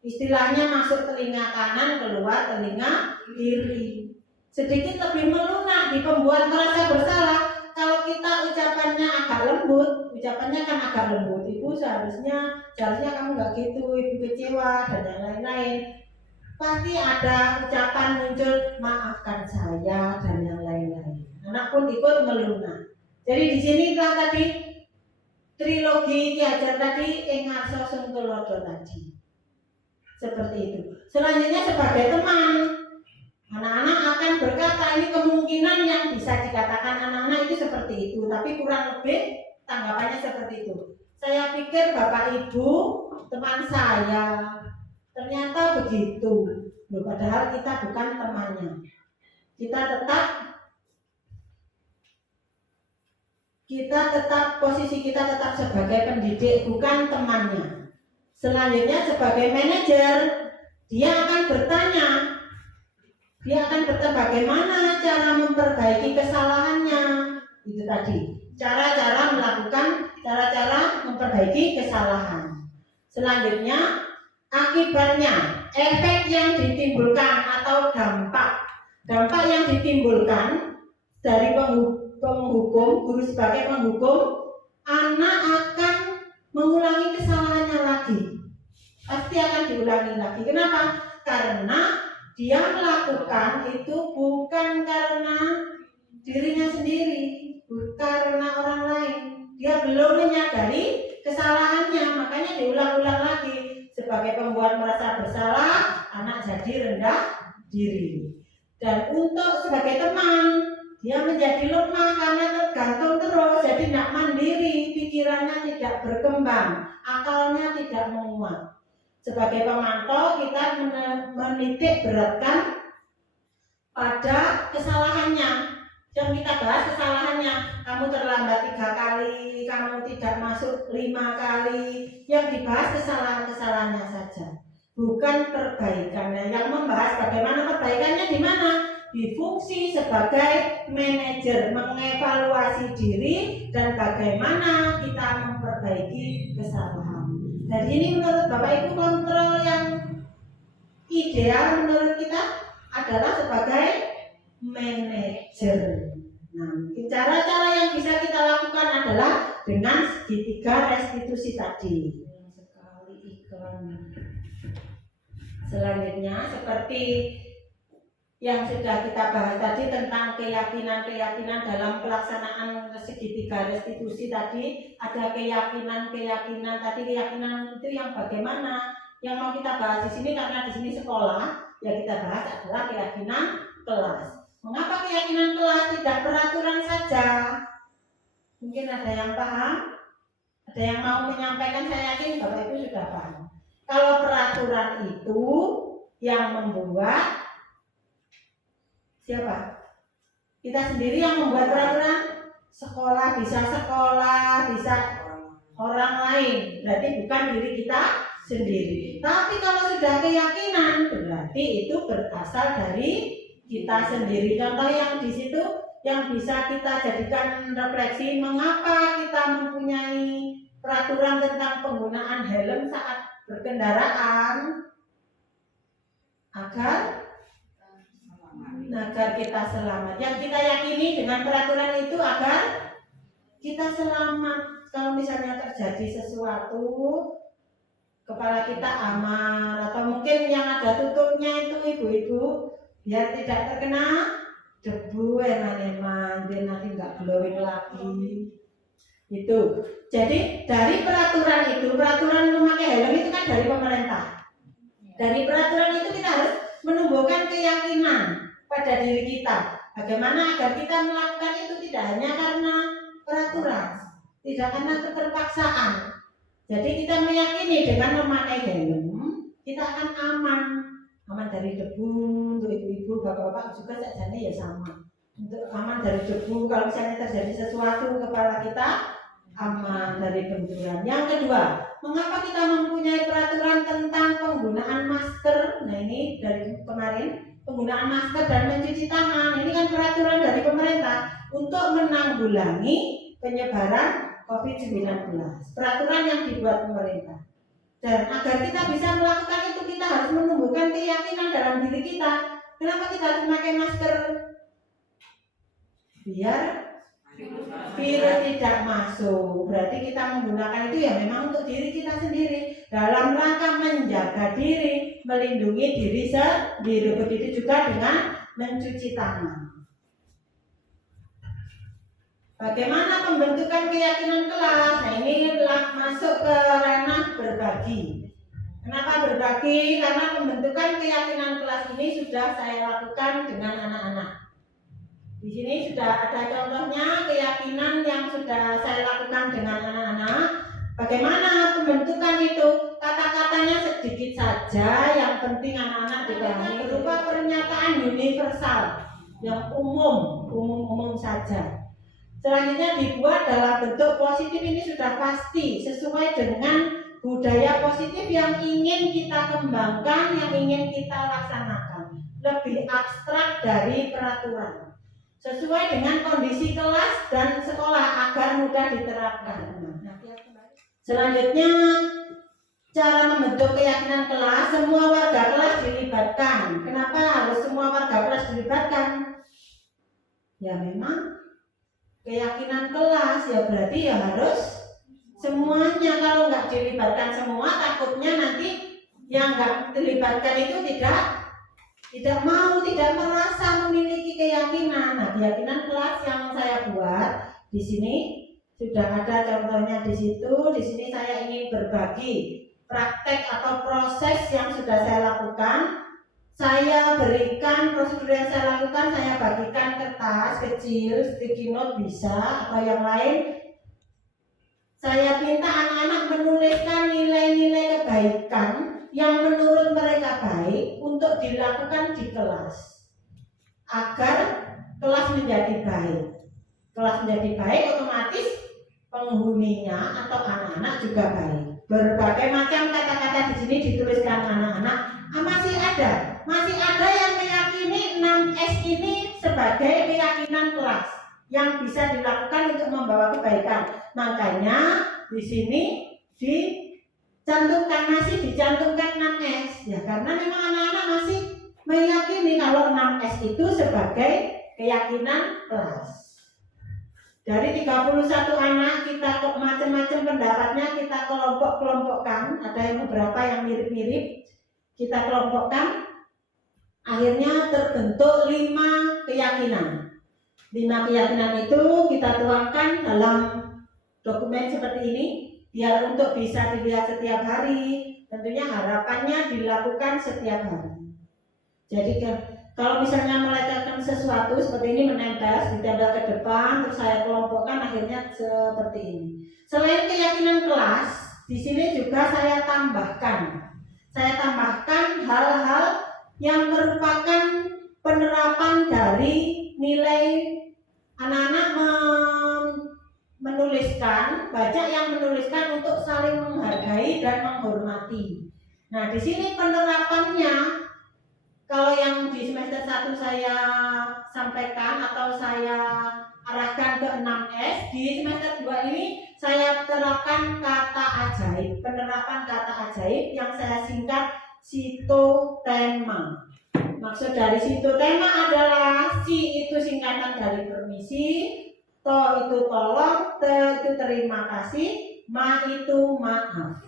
Istilahnya masuk telinga kanan, keluar telinga kiri. Sedikit lebih melunak di pembuat merasa bersalah. Kalau kita ucapannya agak lembut, ucapannya kan agak lembut. Ibu seharusnya kamu nggak gitu, ibu kecewa dan yang lain-lain. Pasti ada ucapan muncul, maafkan saya dan yang lain-lain. Anak pun ikut melunak. Jadi di sini tadi trilogi Ki Hajar tadi Engarso Sungtulodo tadi. Seperti itu. Selanjutnya sebagai teman, anak-anak akan berkata, ini kemungkinan yang bisa dikatakan anak-anak itu seperti itu, tapi kurang lebih tanggapannya seperti itu. Saya pikir Bapak Ibu teman saya, ternyata begitu. Loh, padahal kita bukan temannya. Posisi kita tetap sebagai pendidik, bukan temannya. Selanjutnya sebagai manajer, dia akan bertanya bagaimana cara memperbaiki kesalahannya. Itu tadi, cara-cara memperbaiki kesalahan. Selanjutnya akibatnya, efek yang ditimbulkan atau dampak yang ditimbulkan dari penghukum, guru sebagai penghukum, anak akan mengulangi kesalahannya lagi. Pasti akan diulangi lagi. Kenapa? Karena dia melakukan itu bukan karena dirinya sendiri, bukan karena orang lain. Dia belum menyadari kesalahannya, makanya diulang-ulang lagi. Sebagai pembuat merasa bersalah, anak jadi rendah diri. Dan untuk sebagai teman, dia menjadi lemah karena tergantung terus, jadi tidak mandiri, pikirannya tidak berkembang, akalnya tidak menguat. Sebagai pemantau, kita menitik beratkan pada kesalahannya. Dan kita bahas kesalahannya. Kamu terlambat 3 kali, kamu tidak masuk 5 kali. Yang dibahas kesalahan-kesalahannya saja, bukan perbaikannya. Yang membahas bagaimana perbaikannya di mana? Di fungsi sebagai manajer, mengevaluasi diri dan bagaimana kita memperbaiki kesalahan. Dan ini menurut Bapak Ibu kontrol yang ideal menurut kita adalah sebagai manajer. Nah, cara-cara yang bisa kita lakukan adalah dengan segitiga restitusi tadi. Sekali iklan. Selanjutnya seperti yang sudah kita bahas tadi tentang keyakinan-keyakinan dalam pelaksanaan segitiga restitusi tadi, ada keyakinan-keyakinan tadi. Keyakinan itu yang bagaimana? Yang mau kita bahas di sini karena di sini sekolah, yang kita bahas adalah keyakinan kelas. Mengapa keyakinan kelas tidak peraturan saja? Mungkin ada yang paham? Ada yang mau menyampaikan? Saya yakin Bapak Ibu sudah paham. Kalau peraturan itu yang membuat siapa? Kita sendiri yang membuat peraturan. Sekolah, bisa orang lain. Berarti bukan diri kita sendiri. Tapi kalau sudah keyakinan, berarti itu berasal dari kita sendiri. Contoh yang di situ yang bisa kita jadikan refleksi, mengapa kita mempunyai peraturan tentang penggunaan helm saat berkendaraan? Agar kita selamat. Yang kita yakini dengan peraturan itu agar kita selamat. Kalau misalnya terjadi sesuatu, kepala kita aman, atau mungkin yang ada tutupnya itu ibu-ibu, biar tidak terkena debu eman-eman, biar nanti nggak glowing lagi. Itu. Jadi dari peraturan itu, peraturan memakai helm itu kan dari pemerintah. Dari peraturan itu kita harus menumbuhkan keyakinan pada diri kita. Bagaimana agar kita melakukan itu tidak hanya karena peraturan, tidak karena keterpaksaan. Jadi kita meyakini dengan memakai helm kita akan aman dari debu. Untuk ibu-ibu, bapak-bapak juga sajane ya sama. Untuk aman dari debu, kalau misalnya terjadi sesuatu kepala kita aman dari benturan. Yang kedua, mengapa kita mempunyai peraturan tentang penggunaan masker? Nah ini dari kemarin, penggunaan masker dan mencuci tangan. Ini kan peraturan dari pemerintah untuk menanggulangi penyebaran COVID-19. Peraturan yang dibuat pemerintah. Dan agar kita bisa melakukan itu, kita harus menumbuhkan keyakinan dalam diri kita. Kenapa kita harus memakai masker? Biar virus tidak masuk. Berarti kita menggunakan itu ya memang untuk diri kita sendiri, dalam rangka menjaga diri, melindungi diri sendiri. Begitu juga dengan mencuci tangan. Bagaimana pembentukan keyakinan kelas? Nah ini masuk ke ranah berbagi. Kenapa berbagi? Karena pembentukan keyakinan kelas ini sudah saya lakukan dengan anak-anak. Di sini sudah ada contohnya keyakinan yang sudah saya lakukan dengan anak-anak. Bagaimana pembentukan itu? Kata-katanya sedikit saja, yang penting anak-anak dipahami, berupa pernyataan universal yang umum saja. Selanjutnya dibuat dalam bentuk positif. Ini sudah pasti sesuai dengan budaya positif yang ingin kita kembangkan, yang ingin kita laksanakan. Lebih abstrak dari peraturan, sesuai dengan kondisi kelas dan sekolah agar mudah diterapkan. Selanjutnya, cara membentuk keyakinan kelas, semua warga kelas dilibatkan. Kenapa harus semua warga kelas dilibatkan? Ya memang keyakinan kelas ya berarti ya harus semuanya. Kalau nggak dilibatkan semua, takutnya nanti yang nggak dilibatkan itu tidak mau, tidak merasa memiliki keyakinan. Nah, keyakinan kelas yang saya buat di sini sudah ada contohnya di situ. Di sini saya ingin berbagi praktek atau proses yang sudah saya lakukan. Saya berikan prosedur yang saya lakukan, saya bagikan kertas kecil, sticky note bisa, atau yang lain. Saya minta anak-anak menuliskan nilai-nilai kebaikan yang menurut mereka baik untuk dilakukan di kelas. agar kelas menjadi baik. Kelas menjadi baik, otomatis penghuninya atau anak-anak juga baik. Berbagai macam kata-kata di sini dituliskan anak-anak. Masih ada yang meyakini 6S ini sebagai keyakinan kelas yang bisa dilakukan untuk membawa kebaikan. Makanya di sini masih dicantumkan 6S ya, karena memang anak-anak masih meyakini kalau 6S itu sebagai keyakinan kelas. Dari 31 anak kita kok macam-macam pendapatnya kita kelompok-kelompokkan, ada yang beberapa yang mirip-mirip, kita kelompokkan, akhirnya terbentuk 5 keyakinan. 5 keyakinan itu kita tuangkan dalam dokumen seperti ini, biar untuk bisa dilihat setiap hari, tentunya harapannya dilakukan setiap hari. Jadi kalau misalnya meletakkan sesuatu seperti ini, menempel, ditempel ke depan, terus saya kelompokkan, akhirnya seperti ini. Selain keyakinan kelas, di sini juga saya tambahkan hal-hal yang merupakan penerapan dari nilai. Anak-anak menuliskan, banyak yang menuliskan untuk saling menghargai dan menghormati. Nah, di sini penerapannya, kalau yang di semester 1 saya sampaikan atau saya arahkan ke 6S, di semester 2 ini saya terapkan kata ajaib, penerapan kata ajaib yang saya singkat sitotema. Maksud dari sitotema adalah si itu singkatan dari permisi, to itu tolong, te itu terima kasih, ma itu maaf.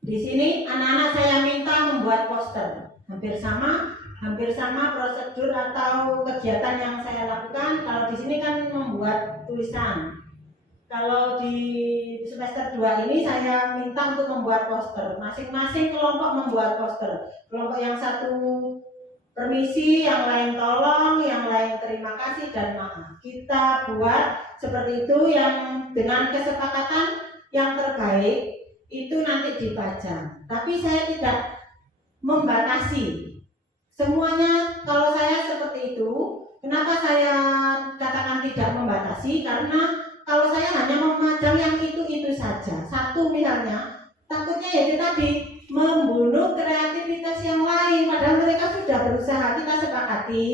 Di sini anak-anak saya minta membuat poster. Hampir sama prosedur atau kegiatan yang saya lakukan. Kalau di sini kan membuat tulisan. Kalau di semester 2 ini saya minta untuk membuat poster. Masing-masing kelompok membuat poster. Kelompok yang satu permisi, yang lain tolong, yang lain terima kasih dan maaf. Kita buat seperti itu yang dengan kesepakatan yang terbaik itu nanti dipajang. Tapi saya tidak membatasi semuanya. Kalau saya seperti itu, kenapa saya katakan tidak membatasi? Karena kalau saya hanya memajang yang itu saja, satu misalnya, takutnya ya tadi membunuh kreativitas yang lain. Padahal mereka sudah berusaha, kita sepakati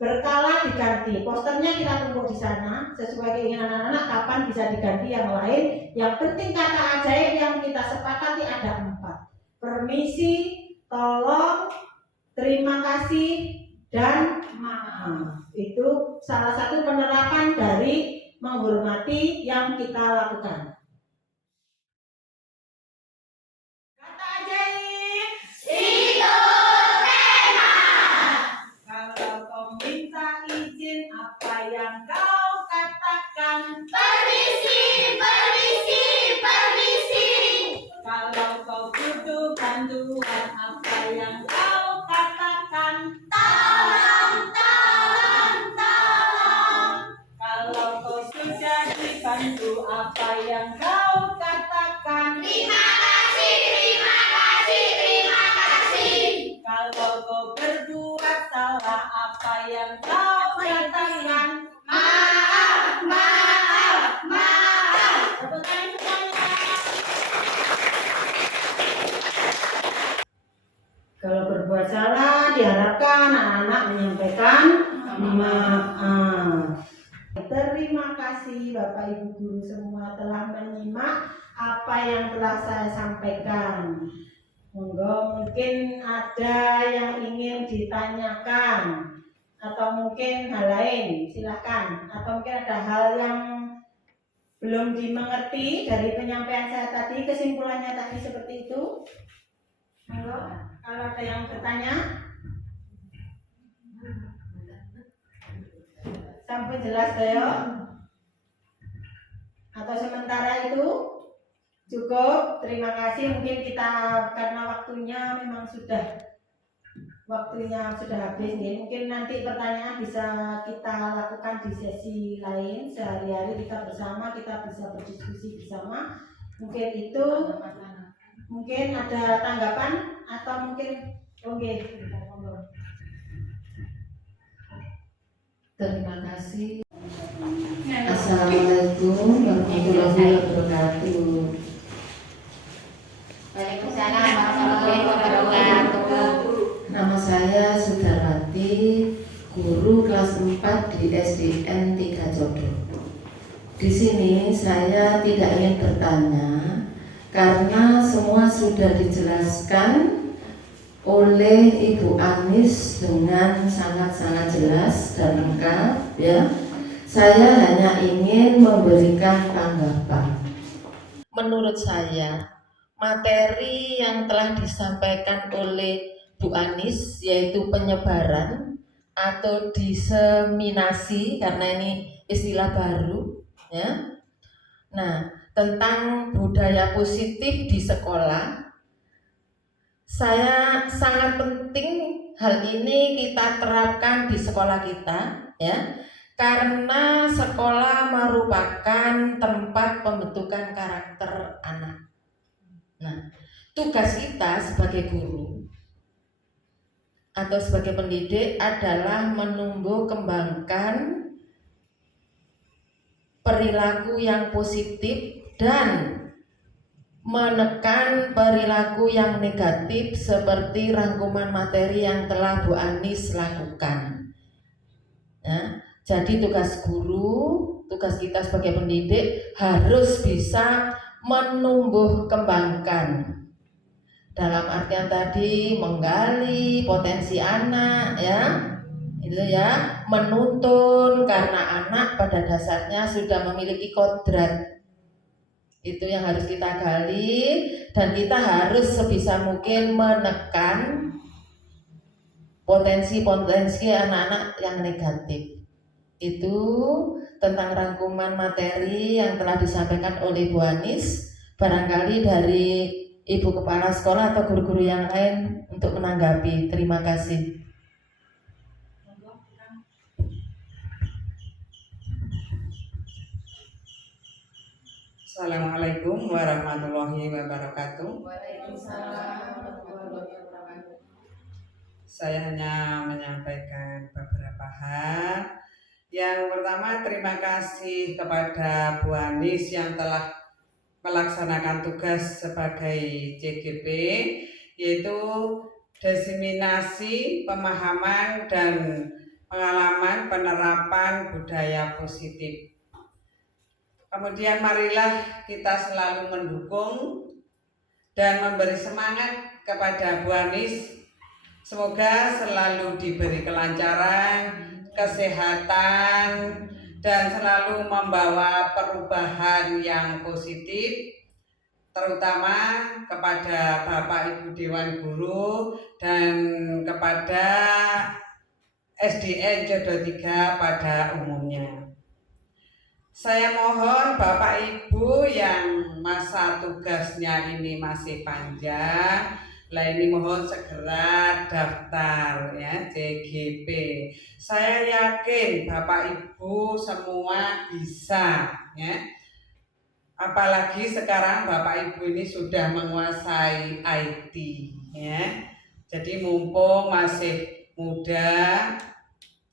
berkala diganti. Posternya kita tunggu di sana sesuai keinginan anak-anak kapan bisa diganti yang lain. Yang penting kata ajaib yang kita sepakati ada 4. Permisi, tolong, terima kasih, dan maaf. Itu salah satu penerapan dari menghormati yang kita lakukan. Kata ajaib sitotema. Kalau kau minta izin, apa yang kau katakan? Permisi, permisi, permisi. Kalau kau butuh bantuan, apa yang kau katakan? Tolong, tolong, tolong. Kalau kau sudah dibantu, apa yang kau katakan? Terima kasih, terima kasih, terima kasih. Kalau kau berbuat salah, apa yang kau katakan? Maaf, maaf, maaf. Tepuk tangan semuanya. Kalau berbuat salah, diharapkan anak-anak menyampaikan maaf. Terima kasih Bapak Ibu Guru semua telah menyimak apa yang telah saya sampaikan. Mungkin ada yang ingin ditanyakan atau mungkin hal lain, silahkan. Atau mungkin ada hal yang belum dimengerti dari penyampaian saya tadi, kesimpulannya tadi seperti itu. Kalau ada yang bertanya, sampai jelas ya? Atau sementara itu cukup? Terima kasih. Mungkin kita karena waktunya memang sudah habis nih. Mungkin nanti pertanyaan bisa kita lakukan di sesi lain. Sehari-hari kita bersama, kita bisa berdiskusi bersama. Mungkin itu. Mungkin ada tanggapan atau mungkin oke. Terima kasih. Assalamualaikum warahmatullahi wabarakatuh. Waalaikumsalam warahmatullahi wabarakatuh. Nama saya Sudarwati, guru kelas 4 di SDN 3 Jodoh. Di sini saya tidak ingin bertanya karena semua sudah dijelaskan oleh Ibu Anis dengan sangat-sangat jelas dan lengkap ya. Saya hanya ingin memberikan tanggapan. Menurut saya, materi yang telah disampaikan oleh Bu Anis yaitu penyebaran atau diseminasi, karena ini istilah baru ya. Nah, tentang budaya positif di sekolah, saya sangat penting hal ini kita terapkan di sekolah kita ya, karena sekolah merupakan tempat pembentukan karakter anak. Nah, tugas kita sebagai guru atau sebagai pendidik adalah menumbuh kembangkan perilaku yang positif dan menekan perilaku yang negatif seperti rangkuman materi yang telah Bu Anis lakukan ya. Jadi tugas guru, tugas kita sebagai pendidik harus bisa menumbuh kembangkan, dalam artian tadi menggali potensi anak ya, itu ya, menuntun, karena anak pada dasarnya sudah memiliki kodrat. Itu yang harus kita gali, dan kita harus sebisa mungkin menekan potensi-potensi anak-anak yang negatif. Itu tentang rangkuman materi yang telah disampaikan oleh Bu Anis. Barangkali dari Ibu Kepala Sekolah atau guru-guru yang lain untuk menanggapi. Terima kasih. Assalamualaikum warahmatullahi wabarakatuh. Saya hanya menyampaikan beberapa hal. Yang pertama, terima kasih kepada Bu Anis yang telah melaksanakan tugas sebagai CGP, yaitu diseminasi pemahaman dan pengalaman penerapan budaya positif. Kemudian marilah kita selalu mendukung dan memberi semangat kepada Bu Anis. Semoga selalu diberi kelancaran, kesehatan, dan selalu membawa perubahan yang positif, terutama kepada Bapak Ibu Dewan Guru dan kepada SDN Jodoh 3 pada umumnya. Saya mohon Bapak Ibu yang masa tugasnya ini masih panjang, ini mohon segera daftar ya CGP. Saya yakin Bapak Ibu semua bisa ya. Apalagi sekarang Bapak Ibu ini sudah menguasai IT ya. Jadi mumpung masih muda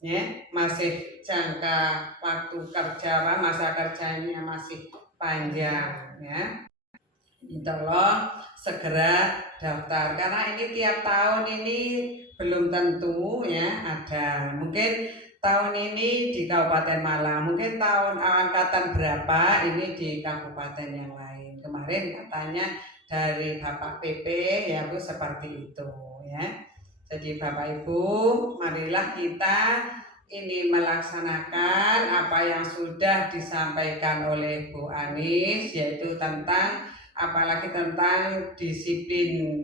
ya, masih jangka waktu kerja, masa kerjanya masih panjang ya. Tolong segera daftar, karena ini tiap tahun ini belum tentu ya ada. Mungkin tahun ini di Kabupaten Malang, mungkin tahun angkatan berapa ini di kabupaten yang lain. Kemarin katanya dari Bapak PP ya Bu, seperti itu ya. Jadi Bapak Ibu, marilah kita ini melaksanakan apa yang sudah disampaikan oleh Bu Anis, yaitu tentang, apalagi tentang disiplin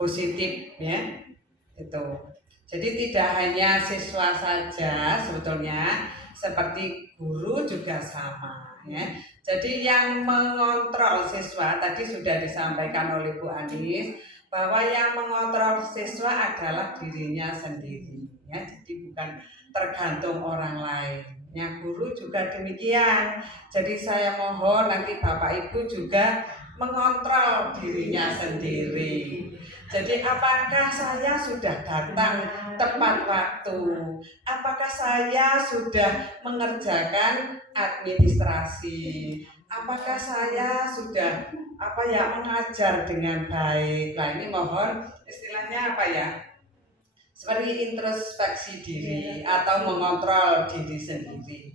positif ya. Itu. Jadi tidak hanya siswa saja sebetulnya, seperti guru juga sama ya. Jadi yang mengontrol siswa tadi sudah disampaikan oleh Bu Anis, bahwa yang mengontrol siswa adalah dirinya sendiri ya. Jadi bukan tergantung orang lain. Yang guru juga demikian. Jadi saya mohon nanti Bapak Ibu juga mengontrol dirinya sendiri. Jadi apakah saya sudah datang tepat waktu? Apakah saya sudah mengerjakan administrasi? Apakah saya sudah mengajar dengan baik? Nah, ini mohon istilahnya apa ya? Seperti introspeksi diri atau mengontrol diri sendiri.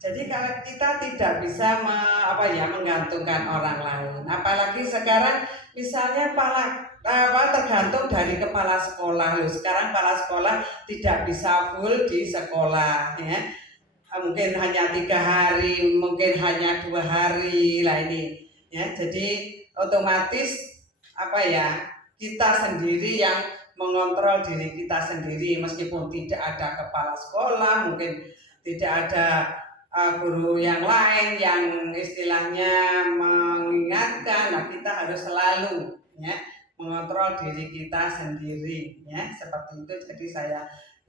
Jadi kalau kita tidak bisa menggantungkan orang lain, apalagi sekarang misalnya tergantung dari kepala sekolah. Loh, sekarang kepala sekolah tidak bisa full di sekolah, ya. Mungkin hanya 3 hari, mungkin hanya 2 hari lah ini, ya. Jadi otomatis kita sendiri yang mengontrol diri kita sendiri, meskipun tidak ada kepala sekolah, mungkin tidak ada guru yang lain yang istilahnya mengingatkan. Nah, kita harus selalu mengontrol diri kita sendiri, seperti itu. Jadi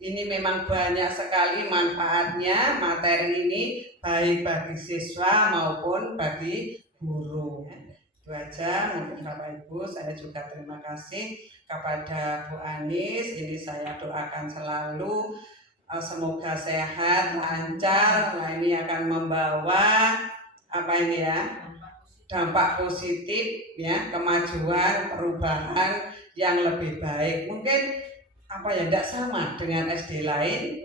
ini memang banyak sekali manfaatnya materi ini, baik bagi siswa maupun bagi guru. Itu aja mungkin Bapak Ibu. Saya juga terima kasih kepada Bu Anis. Ini saya doakan selalu semoga sehat, lancar. Nah, ini akan membawa dampak positif, kemajuan, perubahan yang lebih baik. Mungkin tidak sama dengan SD lain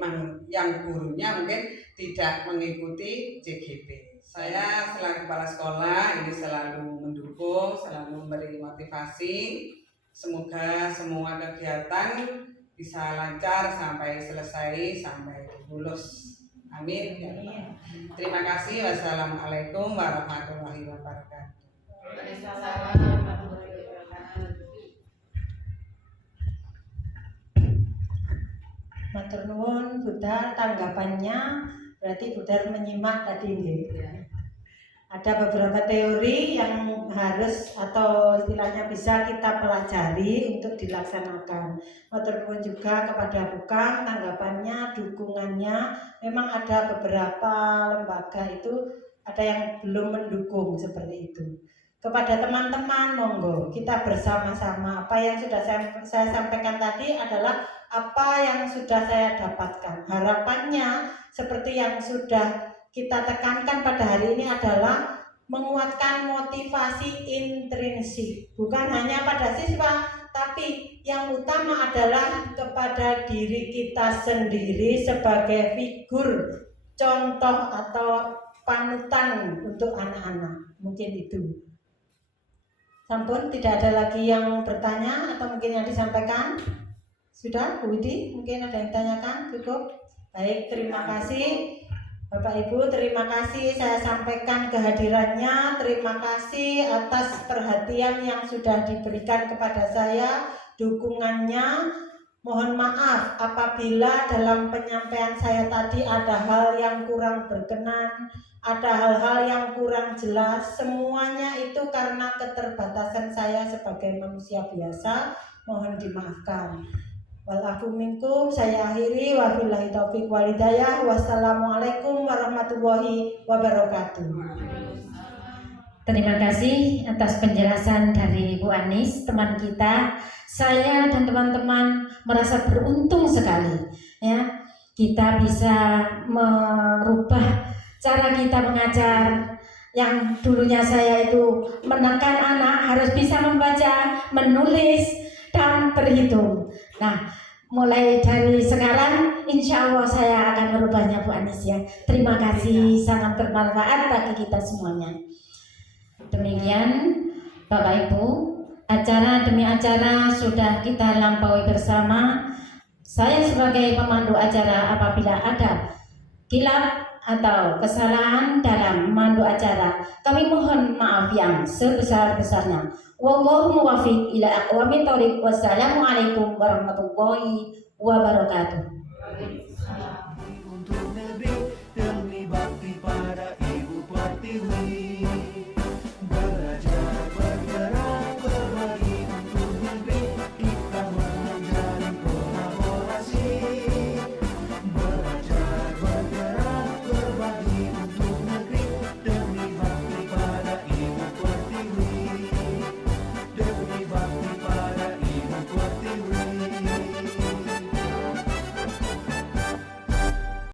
yang gurunya mungkin tidak mengikuti CGP. Saya selaku kepala sekolah ini selalu mendukung, selalu memberi motivasi. Semoga semua kegiatan bisa lancar sampai selesai, sampai lulus. Amin. Terima kasih. Wassalamualaikum warahmatullahi wabarakatuh. Matur nuwun Budar, tanggapannya berarti Budar menyimak tadi nggih. Ada beberapa teori yang harus atau istilahnya bisa kita pelajari untuk dilaksanakan. Matur nuwun juga kepada Bukang, tanggapannya, dukungannya. Memang ada beberapa lembaga itu ada yang belum mendukung seperti itu. Kepada teman-teman, monggo kita bersama-sama. Apa yang sudah saya sampaikan tadi adalah apa yang sudah saya dapatkan. Harapannya seperti yang sudah kita tekankan pada hari ini adalah menguatkan motivasi intrinsik, bukan hanya pada siswa, tapi yang utama adalah kepada diri kita sendiri sebagai figur contoh atau panutan untuk anak-anak. Mungkin itu. Sampun, tidak ada lagi yang bertanya atau mungkin yang disampaikan? Sudah, Bu Widi, mungkin ada yang ditanyakan? Cukup? Baik, terima kasih. Bapak Ibu, terima kasih saya sampaikan kehadirannya. Terima kasih atas perhatian yang sudah diberikan kepada saya, dukungannya. Mohon maaf apabila dalam penyampaian saya tadi ada hal yang kurang berkenan, ada hal-hal yang kurang jelas. Semuanya itu karena keterbatasan saya sebagai manusia biasa. Mohon dimaafkan. Walafu minkum, saya akhiri. Wabillahi taufiq walhidayah. Wassalamualaikum warahmatullahi wabarakatuh. Terima kasih atas penjelasan dari Bu Anis, teman kita. Saya dan teman-teman merasa beruntung sekali, ya. Kita bisa merubah cara kita mengajar. Yang dulunya saya itu menekan anak harus bisa membaca, menulis, dan berhitung. Nah, mulai dari sekarang insya Allah saya akan merubahnya, Bu Anis, ya. Terima kasih, sangat bermanfaat bagi kita semuanya. Demikian Bapak Ibu, acara demi acara sudah kita lampaui bersama. Saya sebagai pemandu acara, apabila ada kilap atau kesalahan dalam memandu acara, kami mohon maaf yang sebesar-besarnya. Wallahu muwaffiq ila aqwamit thoriq. Wassalamualaikum warahmatullahi wabarakatuh.